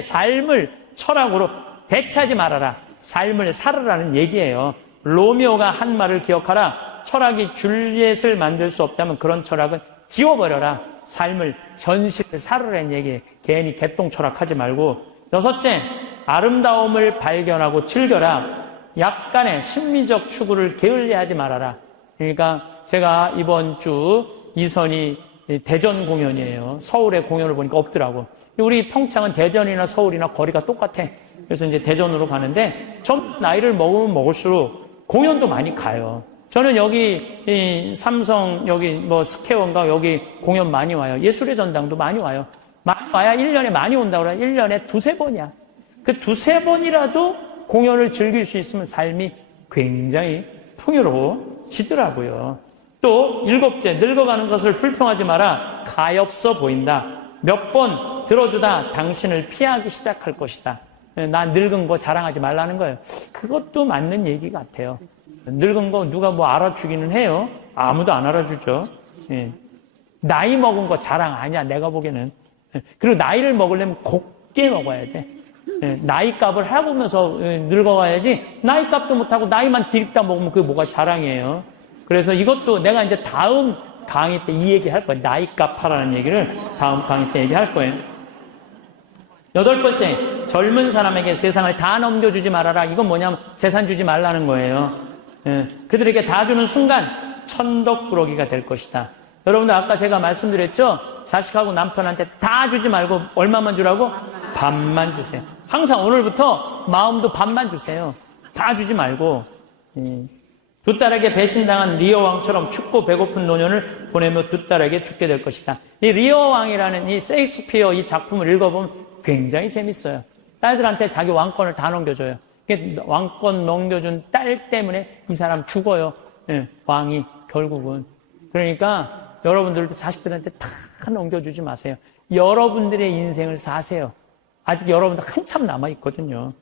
삶을 철학으로 대체하지 말아라. 삶을 살으라는 얘기예요. 로미오가 한 말을 기억하라. 철학이 줄리엣을 만들 수 없다면 그런 철학은 지워버려라. 삶을, 현실을 살으라는 얘기예요. 괜히 개똥 철학하지 말고. 여섯째, 아름다움을 발견하고 즐겨라. 약간의 심미적 추구를 게을리하지 말아라. 그러니까 제가 이번 주 이선이 대전 공연이에요. 서울의 공연을 보니까 없더라고. 우리 평창은 대전이나 서울이나 거리가 똑같아. 그래서 이제 대전으로 가는데 나이를 먹으면 먹을수록 공연도 많이 가요. 저는 여기 삼성 여기 뭐 스퀘어인가 여기 공연 많이 와요. 예술의 전당도 많이 와요. 많이 와야 1년에 많이 온다고 그래요. 1년에 두세 번이야. 그 두세 번이라도 공연을 즐길 수 있으면 삶이 굉장히 풍요로워지더라고요. 또 일곱째, 늙어가는 것을 불평하지 마라. 가엾어 보인다. 몇 번 들어주다 당신을 피하기 시작할 것이다. 나 늙은 거 자랑하지 말라는 거예요. 그것도 맞는 얘기 같아요. 늙은 거 누가 뭐 알아주기는 해요. 아무도 안 알아주죠. 나이 먹은 거 자랑 아니야, 내가 보기에는. 그리고 나이를 먹으려면 곱게 먹어야 돼. 나이값을 해보면서 늙어가야지, 나이값도 못하고 나이만 디립다 먹으면 그게 뭐가 자랑이에요. 그래서 이것도 내가 이제 다음 강의 때 이 얘기 할 거예요. 나이값 하라는 얘기를 다음 강의 때 얘기할 거예요. 여덟 번째, 젊은 사람에게 세상을 다 넘겨주지 말아라. 이건 뭐냐면 재산 주지 말라는 거예요. 그들에게 다 주는 순간 천덕꾸러기가 될 것이다. 여러분들 아까 제가 말씀드렸죠? 자식하고 남편한테 다 주지 말고 얼마만 주라고? 반만 주세요. 항상 오늘부터 마음도 반만 주세요. 다 주지 말고. 두 딸에게 배신당한 리어 왕처럼 춥고 배고픈 노년을 보내며 두 딸에게 죽게 될 것이다. 이 리어 왕이라는 이 세익스피어 이 작품을 읽어보면 굉장히 재밌어요. 딸들한테 자기 왕권을 다 넘겨줘요. 왕권 넘겨준 딸 때문에 이 사람 죽어요. 왕이 결국은. 그러니까 여러분들도 자식들한테 다 넘겨주지 마세요. 여러분들의 인생을 사세요. 아직 여러분들 한참 남아있거든요.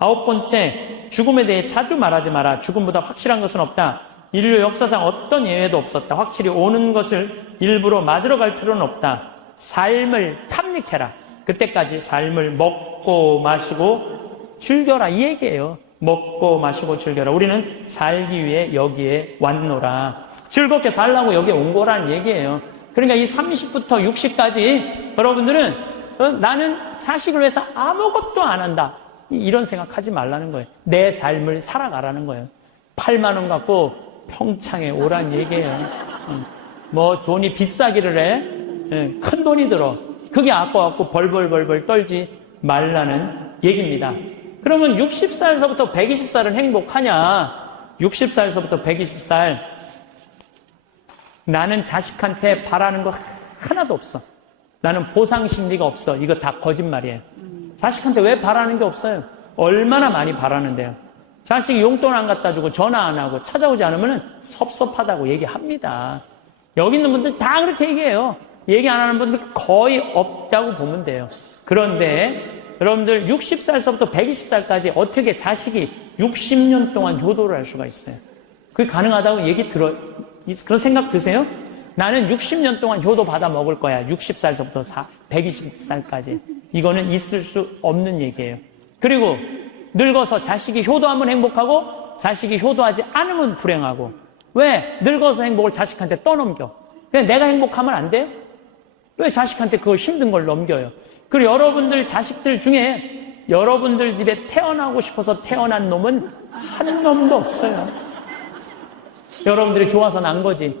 아홉 번째, 죽음에 대해 자주 말하지 마라. 죽음보다 확실한 것은 없다. 인류 역사상 어떤 예외도 없었다. 확실히 오는 것을 일부러 맞으러 갈 필요는 없다. 삶을 탐닉해라. 그때까지 삶을 먹고 마시고 즐겨라. 이 얘기예요. 먹고 마시고 즐겨라. 우리는 살기 위해 여기에 왔노라. 즐겁게 살라고 여기에 온 거라는 얘기예요. 그러니까 이 30부터 60까지 여러분들은 나는 자식을 위해서 아무것도 안 한다. 이런 생각하지 말라는 거예요. 내 삶을 살아가라는 거예요. 8만 원 갖고 평창에 오란 얘기예요. 뭐 돈이 비싸기를 해. 큰 돈이 들어. 그게 아까워갖고 벌벌벌벌 떨지 말라는 얘기입니다. 그러면 60살서부터 120살은 행복하냐? 60살서부터 120살 나는 자식한테 바라는 거 하나도 없어. 나는 보상 심리가 없어. 이거 다 거짓말이에요. 자식한테 왜 바라는 게 없어요? 얼마나 많이 바라는데요. 자식이 용돈 안 갖다 주고 전화 안 하고 찾아오지 않으면 섭섭하다고 얘기합니다. 여기 있는 분들 다 그렇게 얘기해요. 얘기 안 하는 분들 거의 없다고 보면 돼요. 그런데 여러분들 60살서부터 120살까지 어떻게 자식이 60년 동안 효도를 할 수가 있어요? 그게 가능하다고 얘기 그런 생각 드세요? 나는 60년 동안 효도 받아 먹을 거야. 60살서부터 120살까지. 이거는 있을 수 없는 얘기예요. 그리고 늙어서 자식이 효도하면 행복하고 자식이 효도하지 않으면 불행하고. 왜? 늙어서 행복을 자식한테 떠넘겨. 그냥 내가 행복하면 안 돼요? 왜 자식한테 그걸 힘든 걸 넘겨요? 그리고 여러분들 자식들 중에 여러분들 집에 태어나고 싶어서 태어난 놈은 한 놈도 없어요. 여러분들이 좋아서 난 거지.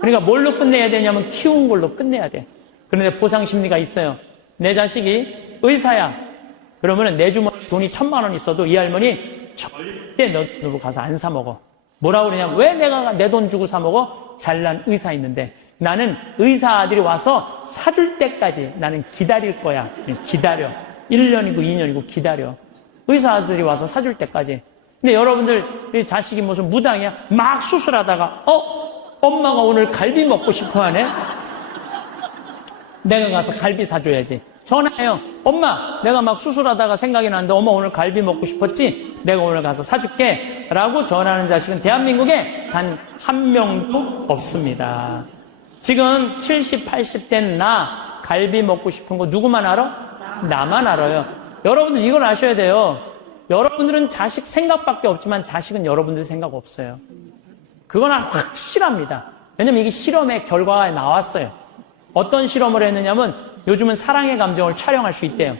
그러니까 뭘로 끝내야 되냐면 키운 걸로 끝내야 돼. 그런데 보상 심리가 있어요. 내 자식이 의사야. 그러면 내 주머니에 돈이 1,000만 원 있어도 이 할머니 절대 너 돈으로 가서 안 사 먹어. 뭐라고 그러냐면 왜 내가 내 돈 주고 사 먹어? 잘난 의사 있는데 나는 의사 아들이 와서 사줄 때까지 나는 기다릴 거야. 기다려. 1년이고 2년이고 기다려. 의사 아들이 와서 사줄 때까지. 근데 여러분들 자식이 무슨 무당이야? 막 수술하다가 엄마가 오늘 갈비 먹고 싶어 하네? 내가 가서 갈비 사줘야지. 전화해요. 엄마, 내가 막 수술하다가 생각이 나는데 엄마 오늘 갈비 먹고 싶었지? 내가 오늘 가서 사줄게. 라고 전화하는 자식은 대한민국에 단 한 명도 없습니다. 지금 70, 80 된 나 갈비 먹고 싶은 거 누구만 알아? 나만 알아요. 여러분들 이걸 아셔야 돼요. 여러분들은 자식 생각밖에 없지만 자식은 여러분들 생각 없어요. 그건 확실합니다. 왜냐면 이게 실험의 결과가 나왔어요. 어떤 실험을 했느냐면 요즘은 사랑의 감정을 촬영할 수 있대요.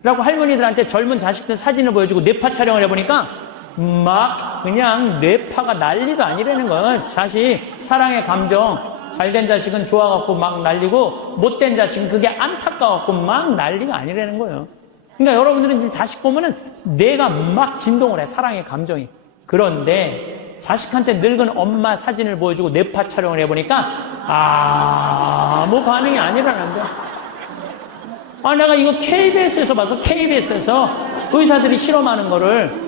그래갖고 할머니들한테 젊은 자식들 사진을 보여주고 뇌파 촬영을 해보니까 막 그냥 뇌파가 난리가 아니라는 거예요. 자식 사랑의 감정 잘된 자식은 좋아갖고 막 난리고 못된 자식은 그게 안타까워갖고 막 난리가 아니라는 거예요. 그러니까 여러분들은 지금 자식 보면은 뇌가 막 진동을 해. 사랑의 감정이. 그런데 자식한테 늙은 엄마 사진을 보여주고 뇌파 촬영을 해보니까 아무 반응이 아니라는 거야. 내가 이거 KBS에서 봐서 KBS에서 의사들이 실험하는 거를.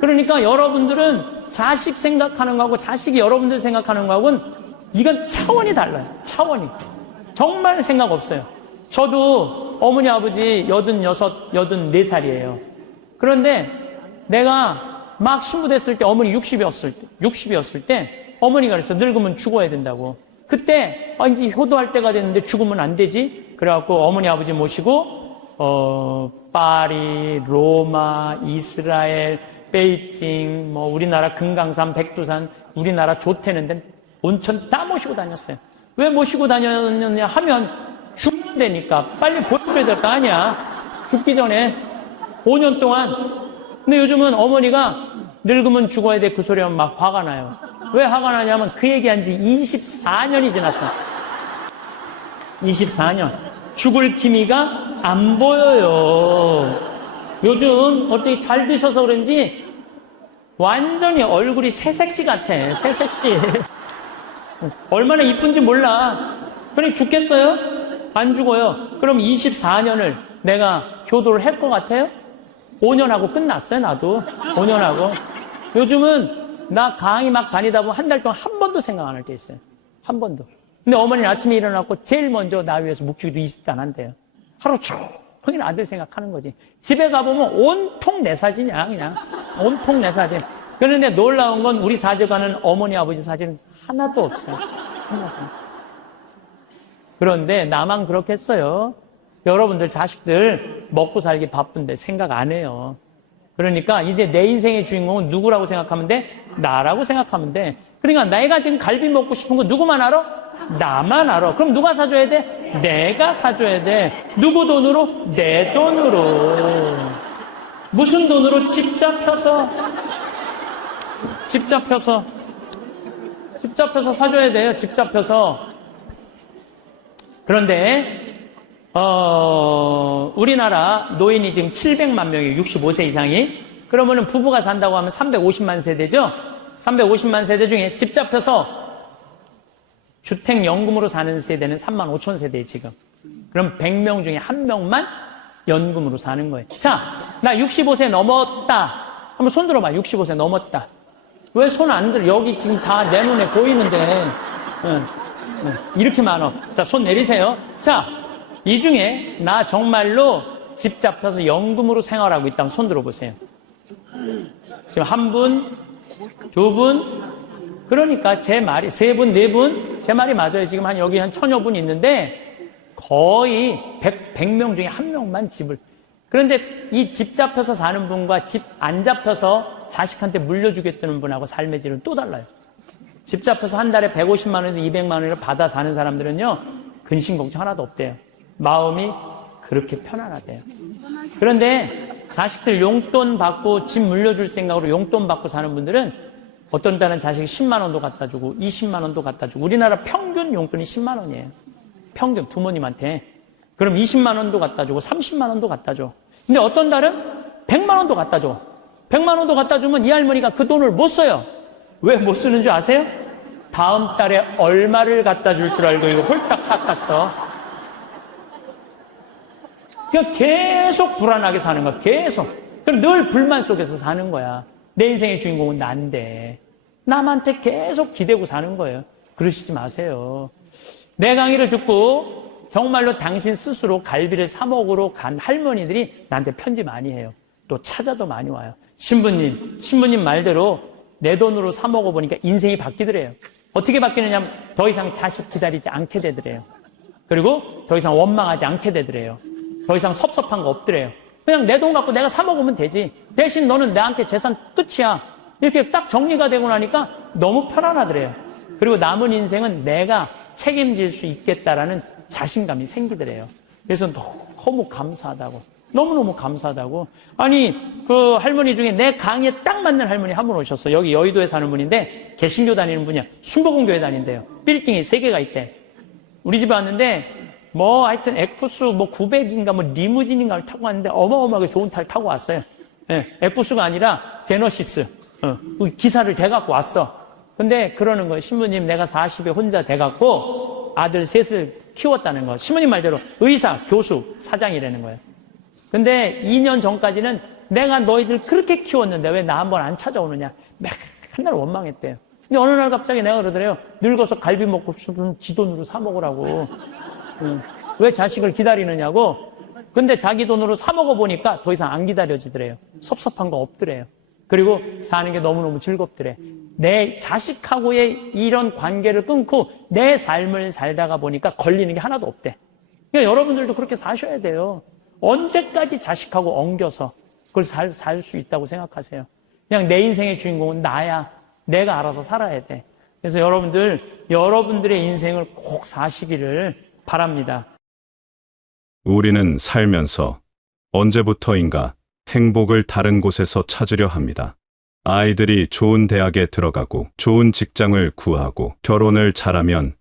그러니까 여러분들은 자식 생각하는 거하고 자식이 여러분들 생각하는 거하고는 이건 차원이 달라요. 차원이. 정말 생각 없어요. 저도 어머니 아버지 86, 84살이에요. 그런데 내가 막 신부됐을 때 어머니 60이었을 때 어머니가 그랬어. 늙으면 죽어야 된다고. 그때 이제 효도할 때가 됐는데 죽으면 안 되지. 그래갖고 어머니 아버지 모시고 파리, 로마, 이스라엘, 베이징, 우리나라 금강산, 백두산, 우리나라 좋대는데 온천 다 모시고 다녔어요. 왜 모시고 다녔느냐 하면 죽는다니까 빨리 보여줘야 될 거 아니야. 죽기 전에 5년 동안. 근데 요즘은 어머니가 늙으면 죽어야 돼 그 소리 하면 막 화가 나요. 왜 화가 나냐면 그 얘기한 지 24년이 지났어. 24년. 죽을 기미가 안 보여요. 요즘 어떻게 잘 드셔서 그런지 완전히 얼굴이 새색시 같아. 새색시. 얼마나 이쁜지 몰라. 그러니 죽겠어요? 안 죽어요. 그럼 24년을 내가 효도를 할 것 같아요? 5년 하고 끝났어요, 나도. 5년 하고. 요즘은 나 강의 막 다니다 보면 한 달 동안 한 번도 생각 안 할 때 있어요. 한 번도. 근데 어머니는 아침에 일어나고 제일 먼저 나 위해서 묵주기도 20도 안 한대요. 하루 종일 아들 생각하는 거지. 집에 가보면 온통 내 사진이야, 그냥. 온통 내 사진. 그런데 놀라운 건 우리 사제관은 어머니, 아버지 사진 하나도 없어요. 하나도. 그런데 나만 그렇겠어요. 여러분들 자식들 먹고 살기 바쁜데 생각 안 해요. 그러니까 이제 내 인생의 주인공은 누구라고 생각하면 돼? 나라고 생각하면 돼. 그러니까 내가 지금 갈비 먹고 싶은 거 누구만 알아? 나만 알아. 그럼 누가 사줘야 돼? 내가 사줘야 돼. 누구 돈으로? 내 돈으로. 무슨 돈으로? 집 잡혀서 사줘야 돼요. 집 잡혀서. 그런데 우리나라 노인이 지금 700만 명이에요. 65세 이상이. 그러면은 부부가 산다고 하면 350만 세대죠? 350만 세대 중에 집 잡혀서 주택연금으로 사는 세대는 3만 5천 세대에 지금. 그럼 100명 중에 1명만 연금으로 사는 거예요. 자, 나 65세 넘었다. 한번 손 들어봐. 65세 넘었다. 왜 손 안 들어? 여기 지금 다 내 눈에 보이는데. 이렇게 많아. 자, 손 내리세요. 자, 이 중에 나 정말로 집 잡혀서 연금으로 생활하고 있다면 손 들어보세요. 지금 한 분, 두 분, 그러니까 제 말이, 세 분, 네 분, 제 말이 맞아요. 지금 여기 한 1000여 분 있는데 거의 100명 중에 한 명만 집을. 그런데 이 집 잡혀서 사는 분과 집 안 잡혀서 자식한테 물려주겠다는 분하고 삶의 질은 또 달라요. 집 잡혀서 한 달에 150만 원에서 200만 원을 받아 사는 사람들은요, 근심 걱정 하나도 없대요. 마음이 그렇게 편안하대요. 그런데 자식들 용돈 받고 집 물려줄 생각으로 용돈 받고 사는 분들은 어떤 달은 자식이 10만 원도 갖다 주고 20만 원도 갖다 주고, 우리나라 평균 용돈이 10만 원이에요. 평균 부모님한테. 그럼 20만 원도 갖다 주고 30만 원도 갖다 줘. 근데 어떤 달은 100만 원도 갖다 줘. 100만 원도 갖다 주면 이 할머니가 그 돈을 못 써요. 왜 못 쓰는 줄 아세요? 다음 달에 얼마를 갖다 줄 줄 알고 이거 홀딱 깎았어. 그러니까 계속 불안하게 사는 거야. 계속. 그럼 늘 불만 속에서 사는 거야. 내 인생의 주인공은 난데 남한테 계속 기대고 사는 거예요. 그러시지 마세요. 내 강의를 듣고 정말로 당신 스스로 갈비를 사 먹으러 간 할머니들이 나한테 편지 많이 해요. 또 찾아도 많이 와요. 신부님 말대로 내 돈으로 사 먹어보니까 인생이 바뀌더래요. 어떻게 바뀌느냐면 더 이상 자식 기다리지 않게 되더래요. 그리고 더 이상 원망하지 않게 되더래요. 더 이상 섭섭한 거 없더래요. 그냥 내 돈 갖고 내가 사 먹으면 되지. 대신 너는 나한테 재산 끝이야. 이렇게 딱 정리가 되고 나니까 너무 편안하더래요. 그리고 남은 인생은 내가 책임질 수 있겠다라는 자신감이 생기더래요. 그래서 너무 감사하다고. 너무너무 감사하다고. 아니, 그 할머니 중에 내 강의에 딱 맞는 할머니 한 분 오셨어. 여기 여의도에 사는 분인데 개신교 다니는 분이야. 순복음교회 다닌대요. 빌딩이 3개가 있대. 우리 집에 왔는데 하여튼 에쿠스 900인가 리무진인가를 타고 왔는데 어마어마하게 좋은 차를 타고 왔어요. 예, 에쿠스가 아니라 제너시스. 그 기사를 대갖고 왔어. 근데 그러는 거예요. 신부님, 내가 40에 혼자 돼갖고 아들 셋을 키웠다는 거. 신부님 말대로 의사, 교수, 사장이라는 거예요. 근데 2년 전까지는 내가 너희들 그렇게 키웠는데 왜 나 한번 안 찾아오느냐. 맨날 원망했대요. 근데 어느 날 갑자기 내가 그러더래요. 늙어서 갈비 먹고 싶으면 지 돈으로 사 먹으라고. 왜 자식을 기다리느냐고. 근데 자기 돈으로 사 먹어보니까 더 이상 안 기다려지더래요. 섭섭한 거 없더래요. 그리고 사는 게 너무너무 즐겁더래. 내 자식하고의 이런 관계를 끊고 내 삶을 살다가 보니까 걸리는 게 하나도 없대. 그러니까 여러분들도 그렇게 사셔야 돼요. 언제까지 자식하고 엉겨서 그걸 살 수 있다고 생각하세요? 그냥 내 인생의 주인공은 나야. 내가 알아서 살아야 돼. 그래서 여러분들의 인생을 꼭 사시기를 바랍니다. 우리는 살면서 언제부터인가 행복을 다른 곳에서 찾으려 합니다. 아이들이 좋은 대학에 들어가고 좋은 직장을 구하고 결혼을 잘하면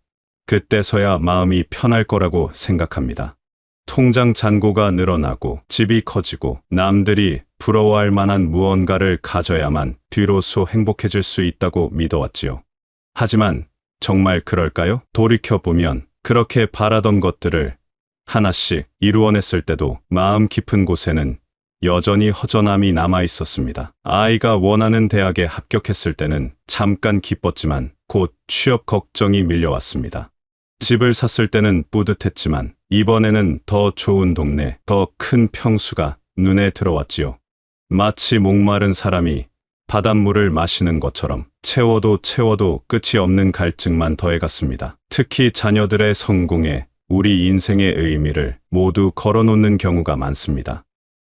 그때서야 마음이 편할 거라고 생각합니다. 통장 잔고가 늘어나고 집이 커지고 남들이 부러워할 만한 무언가를 가져야만 비로소 행복해질 수 있다고 믿어왔지요. 하지만 정말 그럴까요? 돌이켜보면 그렇게 바라던 것들을 하나씩 이루어냈을 때도 마음 깊은 곳에는 여전히 허전함이 남아 있었습니다. 아이가 원하는 대학에 합격했을 때는 잠깐 기뻤지만 곧 취업 걱정이 밀려왔습니다. 집을 샀을 때는 뿌듯했지만 이번에는 더 좋은 동네, 더 큰 평수가 눈에 들어왔지요. 마치 목마른 사람이 바닷물을 마시는 것처럼 채워도 끝이 없는 갈증만 더해갔습니다. 특히 자녀들의 성공에 우리 인생의 의미를 모두 걸어놓는 경우가 많습니다.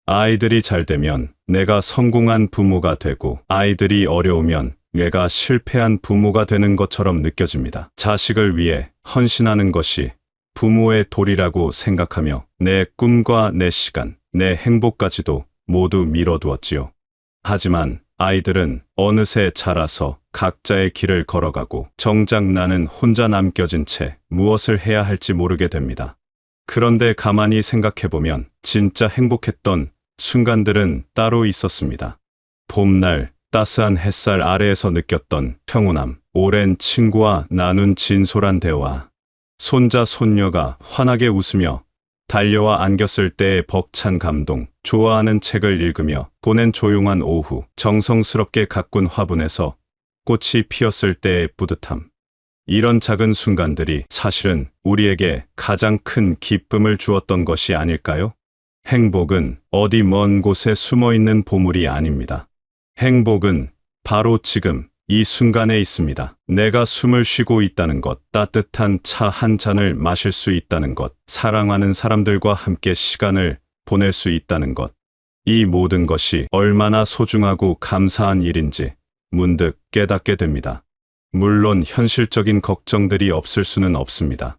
아이들이 잘 되면 내가 성공한 부모가 되고 아이들이 어려우면 내가 실패한 부모가 되는 것처럼 느껴집니다. 자식을 위해 헌신하는 것이 부모의 도리라고 생각하며 내 꿈과 내 시간, 내 행복까지도 모두 미뤄두었지요. 하지만 아이들은 어느새 자라서 각자의 길을 걸어가고 정작 나는 혼자 남겨진 채 무엇을 해야 할지 모르게 됩니다. 그런데 가만히 생각해보면 진짜 행복했던 순간들은 따로 있었습니다. 봄날 따스한 햇살 아래에서 느꼈던 평온함, 오랜 친구와 나눈 진솔한 대화, 손자 손녀가 환하게 웃으며 달려와 안겼을 때의 벅찬 감동, 좋아하는 책을 읽으며 보낸 조용한 오후, 정성스럽게 가꾼 화분에서 꽃이 피었을 때의 뿌듯함. 이런 작은 순간들이 사실은 우리에게 가장 큰 기쁨을 주었던 것이 아닐까요? 행복은 어디 먼 곳에 숨어 있는 보물이 아닙니다. 행복은 바로 지금 이 순간에 있습니다. 내가 숨을 쉬고 있다는 것, 따뜻한 차 한 잔을 마실 수 있다는 것, 사랑하는 사람들과 함께 시간을 보낼 수 있다는 것. 이 모든 것이 얼마나 소중하고 감사한 일인지 문득 깨닫게 됩니다. 물론 현실적인 걱정들이 없을 수는 없습니다.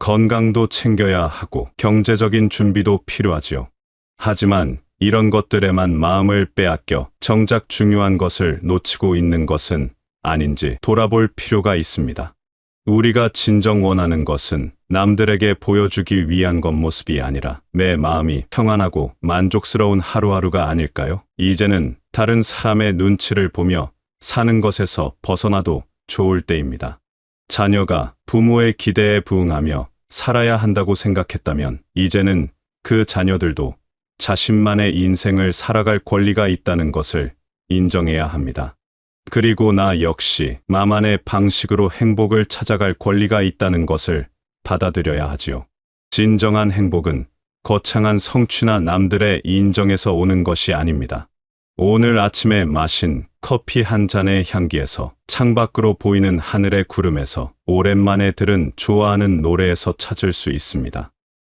건강도 챙겨야 하고 경제적인 준비도 필요하지요. 하지만 이런 것들에만 마음을 빼앗겨 정작 중요한 것을 놓치고 있는 것은 아닌지 돌아볼 필요가 있습니다. 우리가 진정 원하는 것은 남들에게 보여주기 위한 겉모습이 아니라 내 마음이 평안하고 만족스러운 하루하루가 아닐까요? 이제는 다른 사람의 눈치를 보며 사는 것에서 벗어나도 좋을 때입니다. 자녀가 부모의 기대에 부응하며 살아야 한다고 생각했다면 이제는 그 자녀들도 자신만의 인생을 살아갈 권리가 있다는 것을 인정해야 합니다. 그리고 나 역시 나만의 방식으로 행복을 찾아갈 권리가 있다는 것을 받아들여야 하지요. 진정한 행복은 거창한 성취나 남들의 인정에서 오는 것이 아닙니다. 오늘 아침에 마신 커피 한 잔의 향기에서, 창밖으로 보이는 하늘의 구름에서, 오랜만에 들은 좋아하는 노래에서 찾을 수 있습니다.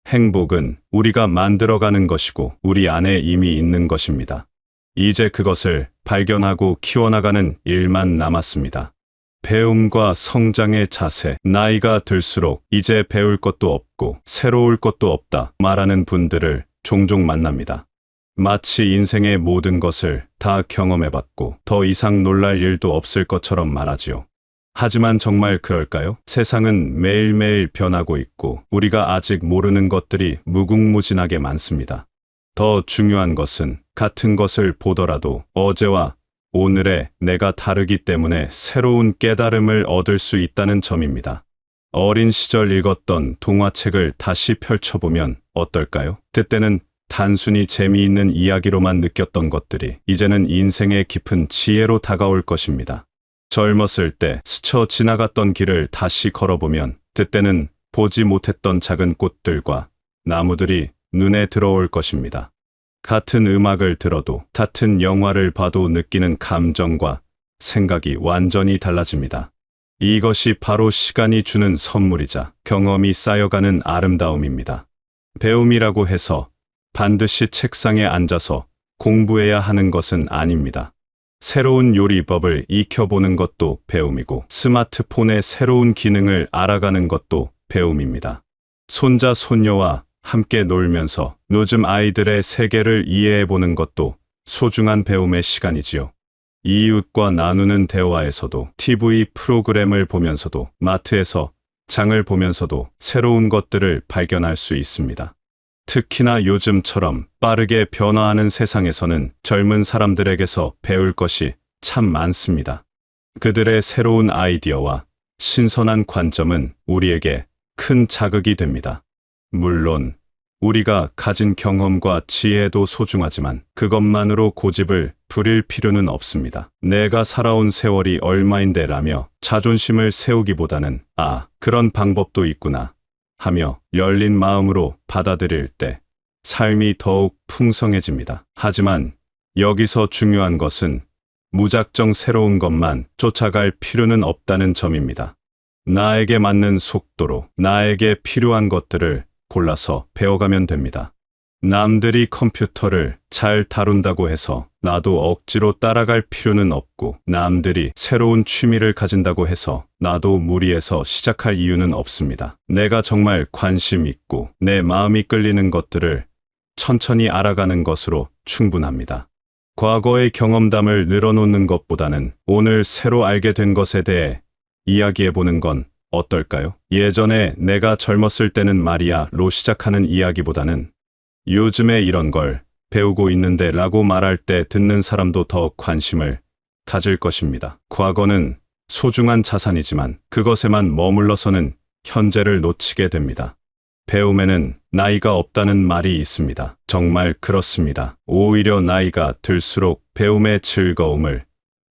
행복은 우리가 만들어가는 것이고 우리 안에 이미 있는 것입니다. 이제 그것을 발견하고 키워나가는 일만 남았습니다. 배움과 성장의 자세, 나이가 들수록 이제 배울 것도 없고 새로울 것도 없다 말하는 분들을 종종 만납니다. 마치 인생의 모든 것을 다 경험해봤고 더 이상 놀랄 일도 없을 것처럼 말하지요. 하지만 정말 그럴까요? 세상은 매일매일 변하고 있고 우리가 아직 모르는 것들이 무궁무진하게 많습니다. 더 중요한 것은 같은 것을 보더라도 어제와 오늘의 내가 다르기 때문에 새로운 깨달음을 얻을 수 있다는 점입니다. 어린 시절 읽었던 동화책을 다시 펼쳐보면 어떨까요? 그때는 단순히 재미있는 이야기로만 느꼈던 것들이 이제는 인생의 깊은 지혜로 다가올 것입니다. 젊었을 때 스쳐 지나갔던 길을 다시 걸어보면 그때는 보지 못했던 작은 꽃들과 나무들이 눈에 들어올 것입니다. 같은 음악을 들어도 같은 영화를 봐도 느끼는 감정과 생각이 완전히 달라집니다. 이것이 바로 시간이 주는 선물이자 경험이 쌓여가는 아름다움입니다. 배움이라고 해서 반드시 책상에 앉아서 공부해야 하는 것은 아닙니다. 새로운 요리법을 익혀보는 것도 배움이고 스마트폰의 새로운 기능을 알아가는 것도 배움입니다. 손자, 손녀와 함께 놀면서 요즘 아이들의 세계를 이해해보는 것도 소중한 배움의 시간이지요. 이웃과 나누는 대화에서도, TV 프로그램을 보면서도, 마트에서 장을 보면서도 새로운 것들을 발견할 수 있습니다. 특히나 요즘처럼 빠르게 변화하는 세상에서는 젊은 사람들에게서 배울 것이 참 많습니다. 그들의 새로운 아이디어와 신선한 관점은 우리에게 큰 자극이 됩니다. 물론 우리가 가진 경험과 지혜도 소중하지만 그것만으로 고집을 부릴 필요는 없습니다. 내가 살아온 세월이 얼마인데 라며 자존심을 세우기보다는 그런 방법도 있구나 하며 열린 마음으로 받아들일 때 삶이 더욱 풍성해집니다. 하지만 여기서 중요한 것은 무작정 새로운 것만 쫓아갈 필요는 없다는 점입니다. 나에게 맞는 속도로 나에게 필요한 것들을 골라서 배워가면 됩니다. 남들이 컴퓨터를 잘 다룬다고 해서 나도 억지로 따라갈 필요는 없고 남들이 새로운 취미를 가진다고 해서 나도 무리해서 시작할 이유는 없습니다. 내가 정말 관심 있고 내 마음이 끌리는 것들을 천천히 알아가는 것으로 충분합니다. 과거의 경험담을 늘어놓는 것보다는 오늘 새로 알게 된 것에 대해 이야기해보는 건 어떨까요? 예전에 내가 젊었을 때는 말이야로 시작하는 이야기보다는 요즘에 이런 걸 배우고 있는데 라고 말할 때 듣는 사람도 더 관심을 가질 것입니다. 과거는 소중한 자산이지만 그것에만 머물러서는 현재를 놓치게 됩니다. 배움에는 나이가 없다는 말이 있습니다. 정말 그렇습니다. 오히려 나이가 들수록 배움의 즐거움을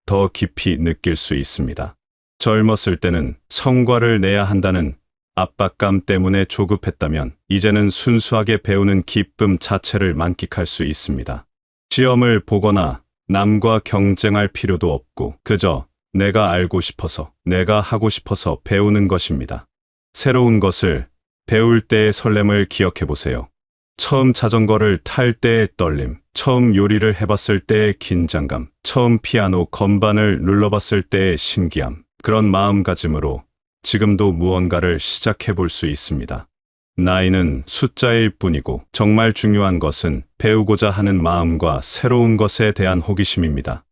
더 깊이 느낄 수 있습니다. 젊었을 때는 성과를 내야 한다는 압박감 때문에 조급했다면 이제는 순수하게 배우는 기쁨 자체를 만끽할 수 있습니다. 시험을 보거나 남과 경쟁할 필요도 없고 그저 내가 알고 싶어서, 내가 하고 싶어서 배우는 것입니다. 새로운 것을 배울 때의 설렘을 기억해 보세요. 처음 자전거를 탈 때의 떨림, 처음 요리를 해봤을 때의 긴장감, 처음 피아노 건반을 눌러봤을 때의 신기함, 그런 마음가짐으로 지금도 무언가를 시작해 볼 수 있습니다. 나이는 숫자일 뿐이고 정말 중요한 것은 배우고자 하는 마음과 새로운 것에 대한 호기심입니다.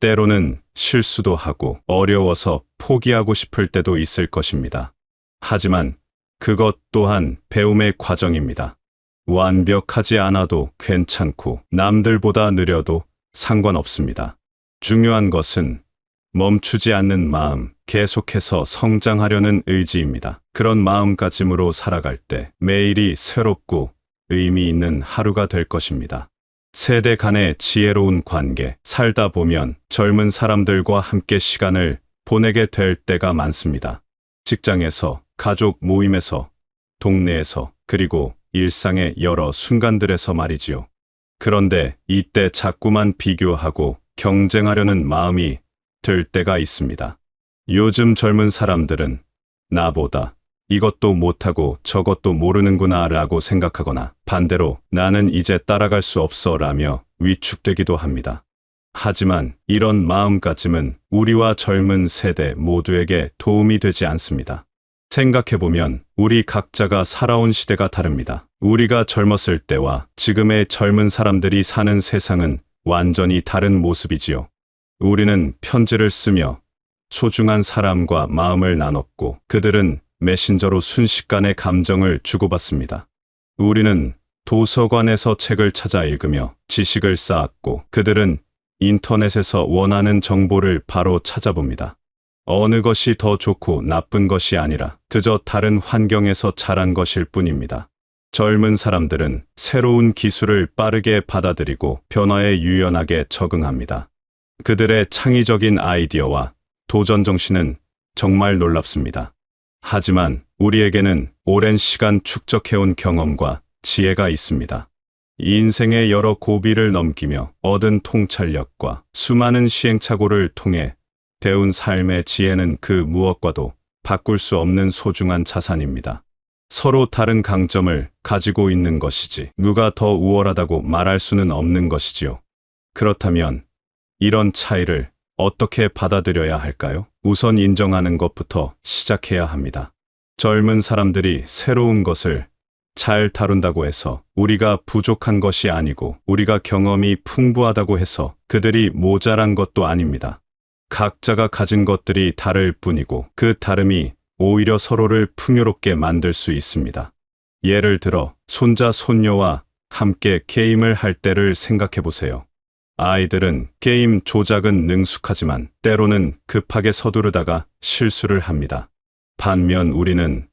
때로는 실수도 하고 어려워서 포기하고 싶을 때도 있을 것입니다. 하지만 그것 또한 배움의 과정입니다. 완벽하지 않아도 괜찮고 남들보다 느려도 상관없습니다. 중요한 것은 멈추지 않는 마음, 계속해서 성장하려는 의지입니다. 그런 마음가짐으로 살아갈 때 매일이 새롭고 의미 있는 하루가 될 것입니다. 세대 간의 지혜로운 관계, 살다 보면 젊은 사람들과 함께 시간을 보내게 될 때가 많습니다. 직장에서, 가족 모임에서, 동네에서, 그리고 일상의 여러 순간들에서 말이지요. 그런데 이때 자꾸만 비교하고 경쟁하려는 마음이 들 때가 있습니다. 요즘 젊은 사람들은 나보다 이것도 못하고 저것도 모르는구나 라고 생각하거나 반대로 나는 이제 따라갈 수 없어 라며 위축되기도 합니다. 하지만 이런 마음가짐은 우리와 젊은 세대 모두에게 도움이 되지 않습니다. 생각해보면 우리 각자가 살아온 시대가 다릅니다. 우리가 젊었을 때와 지금의 젊은 사람들이 사는 세상은 완전히 다른 모습이지요. 우리는 편지를 쓰며 소중한 사람과 마음을 나눴고 그들은 메신저로 순식간에 감정을 주고받습니다. 우리는 도서관에서 책을 찾아 읽으며 지식을 쌓았고 그들은 인터넷에서 원하는 정보를 바로 찾아봅니다. 어느 것이 더 좋고 나쁜 것이 아니라 그저 다른 환경에서 자란 것일 뿐입니다. 젊은 사람들은 새로운 기술을 빠르게 받아들이고 변화에 유연하게 적응합니다. 그들의 창의적인 아이디어와 도전 정신은 정말 놀랍습니다. 하지만 우리에게는 오랜 시간 축적해온 경험과 지혜가 있습니다. 인생의 여러 고비를 넘기며 얻은 통찰력과 수많은 시행착오를 통해 배운 삶의 지혜는 그 무엇과도 바꿀 수 없는 소중한 자산입니다. 서로 다른 강점을 가지고 있는 것이지 누가 더 우월하다고 말할 수는 없는 것이지요. 그렇다면 이런 차이를 어떻게 받아들여야 할까요? 우선 인정하는 것부터 시작해야 합니다. 젊은 사람들이 새로운 것을 잘 다룬다고 해서 우리가 부족한 것이 아니고 우리가 경험이 풍부하다고 해서 그들이 모자란 것도 아닙니다. 각자가 가진 것들이 다를 뿐이고 그 다름이 오히려 서로를 풍요롭게 만들 수 있습니다. 예를 들어 손자, 손녀와 함께 게임을 할 때를 생각해 보세요. 아이들은 게임 조작은 능숙하지만 때로는 급하게 서두르다가 실수를 합니다. 반면 우리는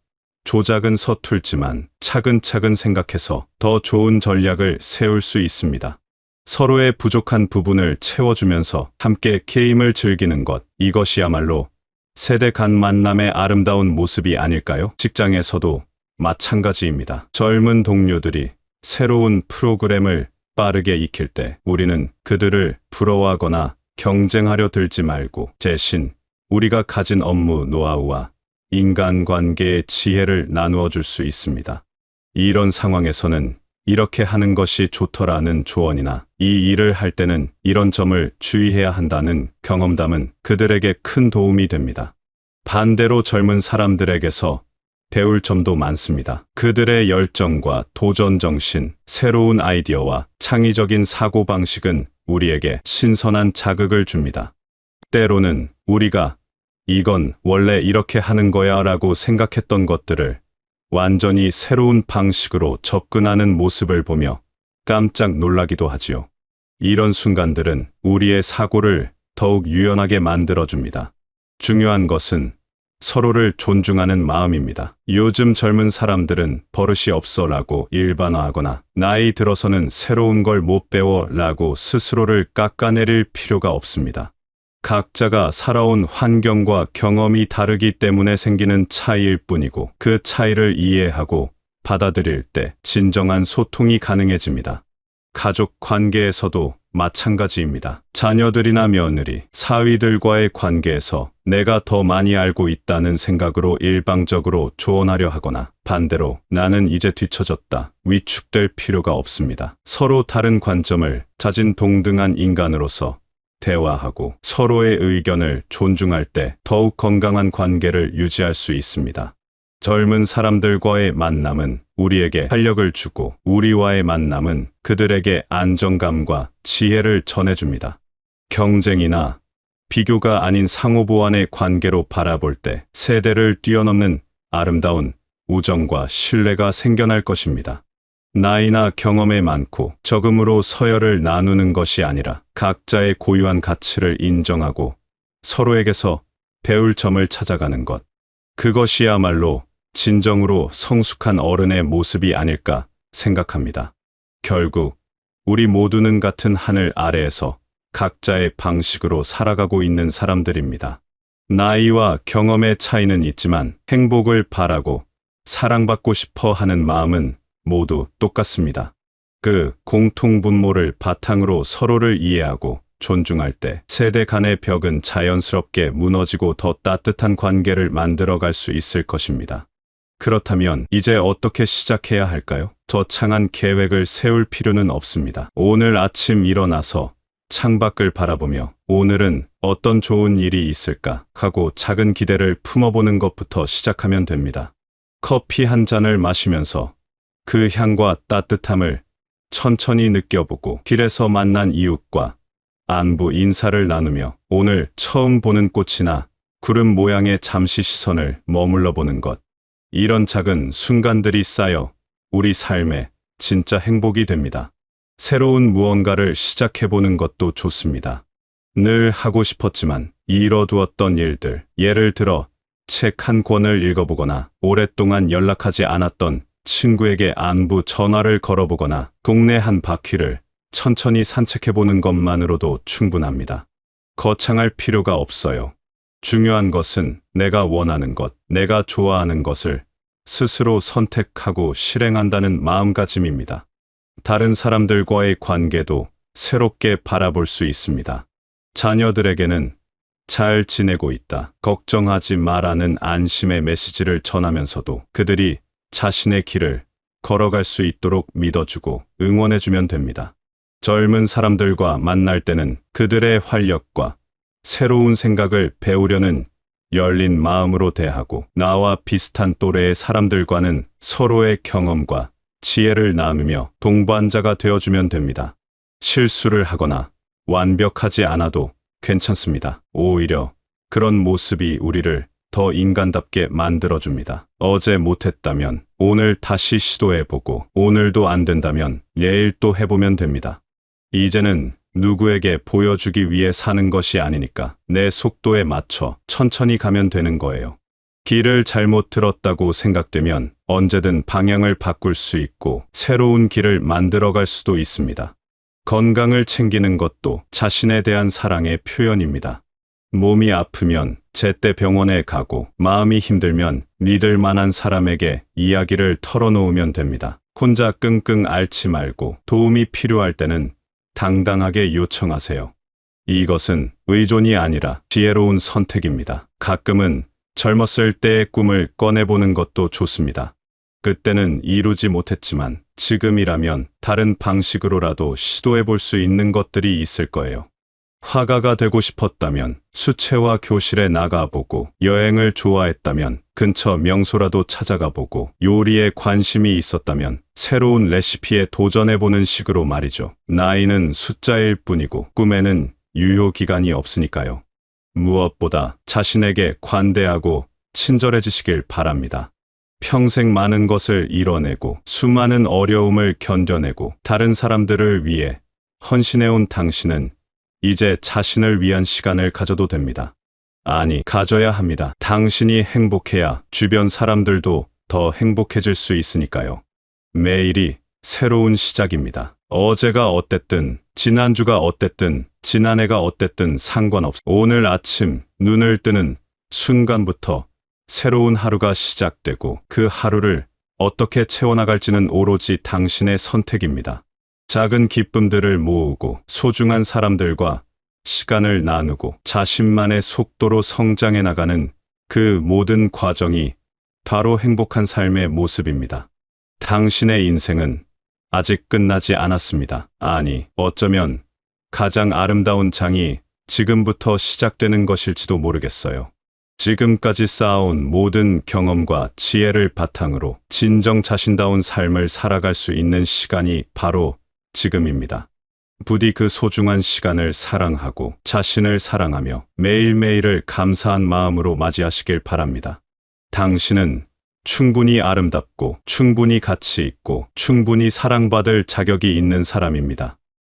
조작은 서툴지만 차근차근 생각해서 더 좋은 전략을 세울 수 있습니다. 서로의 부족한 부분을 채워주면서 함께 게임을 즐기는 것, 이것이야말로 세대 간 만남의 아름다운 모습이 아닐까요? 직장에서도 마찬가지입니다. 젊은 동료들이 새로운 프로그램을 빠르게 익힐 때 우리는 그들을 부러워하거나 경쟁하려 들지 말고 대신 우리가 가진 업무 노하우와 인간관계의 지혜를 나누어 줄 수 있습니다. 이런 상황에서는 이렇게 하는 것이 좋더라는 조언이나 이 일을 할 때는 이런 점을 주의해야 한다는 경험담은 그들에게 큰 도움이 됩니다. 반대로 젊은 사람들에게서 배울 점도 많습니다. 그들의 열정과 도전 정신, 새로운 아이디어와 창의적인 사고방식은 우리에게 신선한 자극을 줍니다. 때로는 우리가 이건 원래 이렇게 하는 거야 라고 생각했던 것들을 완전히 새로운 방식으로 접근하는 모습을 보며 깜짝 놀라기도 하지요. 이런 순간들은 우리의 사고를 더욱 유연하게 만들어줍니다. 중요한 것은 서로를 존중하는 마음입니다. 요즘 젊은 사람들은 버릇이 없어 라고 일반화하거나 나이 들어서는 새로운 걸 못 배워 라고 스스로를 깎아내릴 필요가 없습니다. 각자가 살아온 환경과 경험이 다르기 때문에 생기는 차이일 뿐이고 그 차이를 이해하고 받아들일 때 진정한 소통이 가능해집니다. 가족 관계에서도 마찬가지입니다. 자녀들이나 며느리, 사위들과의 관계에서 내가 더 많이 알고 있다는 생각으로 일방적으로 조언하려 하거나 반대로 나는 이제 뒤처졌다, 위축될 필요가 없습니다. 서로 다른 관점을 가진 동등한 인간으로서 대화하고 서로의 의견을 존중할 때 더욱 건강한 관계를 유지할 수 있습니다. 젊은 사람들과의 만남은 우리에게 활력을 주고 우리와의 만남은 그들에게 안정감과 지혜를 전해줍니다. 경쟁이나 비교가 아닌 상호보완의 관계로 바라볼 때 세대를 뛰어넘는 아름다운 우정과 신뢰가 생겨날 것입니다. 나이나 경험에 많고 적음으로 서열을 나누는 것이 아니라 각자의 고유한 가치를 인정하고 서로에게서 배울 점을 찾아가는 것. 그것이야말로 진정으로 성숙한 어른의 모습이 아닐까 생각합니다. 결국 우리 모두는 같은 하늘 아래에서 각자의 방식으로 살아가고 있는 사람들입니다. 나이와 경험의 차이는 있지만 행복을 바라고 사랑받고 싶어 하는 마음은 모두 똑같습니다. 그 공통분모를 바탕으로 서로를 이해하고 존중할 때 세대 간의 벽은 자연스럽게 무너지고 더 따뜻한 관계를 만들어갈 수 있을 것입니다. 그렇다면 이제 어떻게 시작해야 할까요? 거창한 계획을 세울 필요는 없습니다. 오늘 아침 일어나서 창밖을 바라보며 오늘은 어떤 좋은 일이 있을까 하고 작은 기대를 품어보는 것부터 시작하면 됩니다. 커피 한 잔을 마시면서 그 향과 따뜻함을 천천히 느껴보고 길에서 만난 이웃과 안부 인사를 나누며 오늘 처음 보는 꽃이나 구름 모양에 잠시 시선을 머물러 보는 것. 이런 작은 순간들이 쌓여 우리 삶에 진짜 행복이 됩니다. 새로운 무언가를 시작해보는 것도 좋습니다. 늘 하고 싶었지만 이뤄두었던 일들, 예를 들어 책 한 권을 읽어보거나 오랫동안 연락하지 않았던 친구에게 안부 전화를 걸어보거나 동네 한 바퀴를 천천히 산책해보는 것만으로도 충분합니다. 거창할 필요가 없어요. 중요한 것은 내가 원하는 것, 내가 좋아하는 것을 스스로 선택하고 실행한다는 마음가짐입니다. 다른 사람들과의 관계도 새롭게 바라볼 수 있습니다. 자녀들에게는 잘 지내고 있다, 걱정하지 마라는 안심의 메시지를 전하면서도 그들이 자신의 길을 걸어갈 수 있도록 믿어주고 응원해주면 됩니다. 젊은 사람들과 만날 때는 그들의 활력과 새로운 생각을 배우려는 열린 마음으로 대하고 나와 비슷한 또래의 사람들과는 서로의 경험과 지혜를 나누며 동반자가 되어주면 됩니다. 실수를 하거나 완벽하지 않아도 괜찮습니다. 오히려 그런 모습이 우리를 더 인간답게 만들어줍니다. 어제 못했다면 오늘 다시 시도해보고 오늘도 안 된다면 내일 또 해보면 됩니다. 이제는 누구에게 보여주기 위해 사는 것이 아니니까 내 속도에 맞춰 천천히 가면 되는 거예요. 길을 잘못 들었다고 생각되면 언제든 방향을 바꿀 수 있고 새로운 길을 만들어갈 수도 있습니다. 건강을 챙기는 것도 자신에 대한 사랑의 표현입니다. 몸이 아프면 제때 병원에 가고 마음이 힘들면 믿을 만한 사람에게 이야기를 털어놓으면 됩니다. 혼자 끙끙 앓지 말고 도움이 필요할 때는 당당하게 요청하세요. 이것은 의존이 아니라 지혜로운 선택입니다. 가끔은 젊었을 때의 꿈을 꺼내보는 것도 좋습니다. 그때는 이루지 못했지만 지금이라면 다른 방식으로라도 시도해볼 수 있는 것들이 있을 거예요. 화가가 되고 싶었다면 수채화 교실에 나가보고, 여행을 좋아했다면 근처 명소라도 찾아가보고, 요리에 관심이 있었다면 새로운 레시피에 도전해보는 식으로 말이죠. 나이는 숫자일 뿐이고 꿈에는 유효기간이 없으니까요. 무엇보다 자신에게 관대하고 친절해지시길 바랍니다. 평생 많은 것을 이뤄내고 수많은 어려움을 견뎌내고 다른 사람들을 위해 헌신해온 당신은 이제 자신을 위한 시간을 가져도 됩니다. 아니, 가져야 합니다. 당신이 행복해야 주변 사람들도 더 행복해질 수 있으니까요. 매일이 새로운 시작입니다. 어제가 어땠든, 지난주가 어땠든, 지난해가 어땠든 상관없어. 오늘 아침 눈을 뜨는 순간부터 새로운 하루가 시작되고 그 하루를 어떻게 채워나갈지는 오로지 당신의 선택입니다. 작은 기쁨들을 모으고 소중한 사람들과 시간을 나누고 자신만의 속도로 성장해 나가는 그 모든 과정이 바로 행복한 삶의 모습입니다. 당신의 인생은 아직 끝나지 않았습니다. 아니, 어쩌면 가장 아름다운 장이 지금부터 시작되는 것일지도 모르겠어요. 지금까지 쌓아온 모든 경험과 지혜를 바탕으로 진정 자신다운 삶을 살아갈 수 있는 시간이 바로 지금입니다. 부디 그 소중한 시간을 사랑하고 자신을 사랑하며 매일매일을 감사한 마음으로 맞이하시길 바랍니다. 당신은 충분히 아름답고 충분히 가치 있고 충분히 사랑받을 자격이 있는 사람입니다.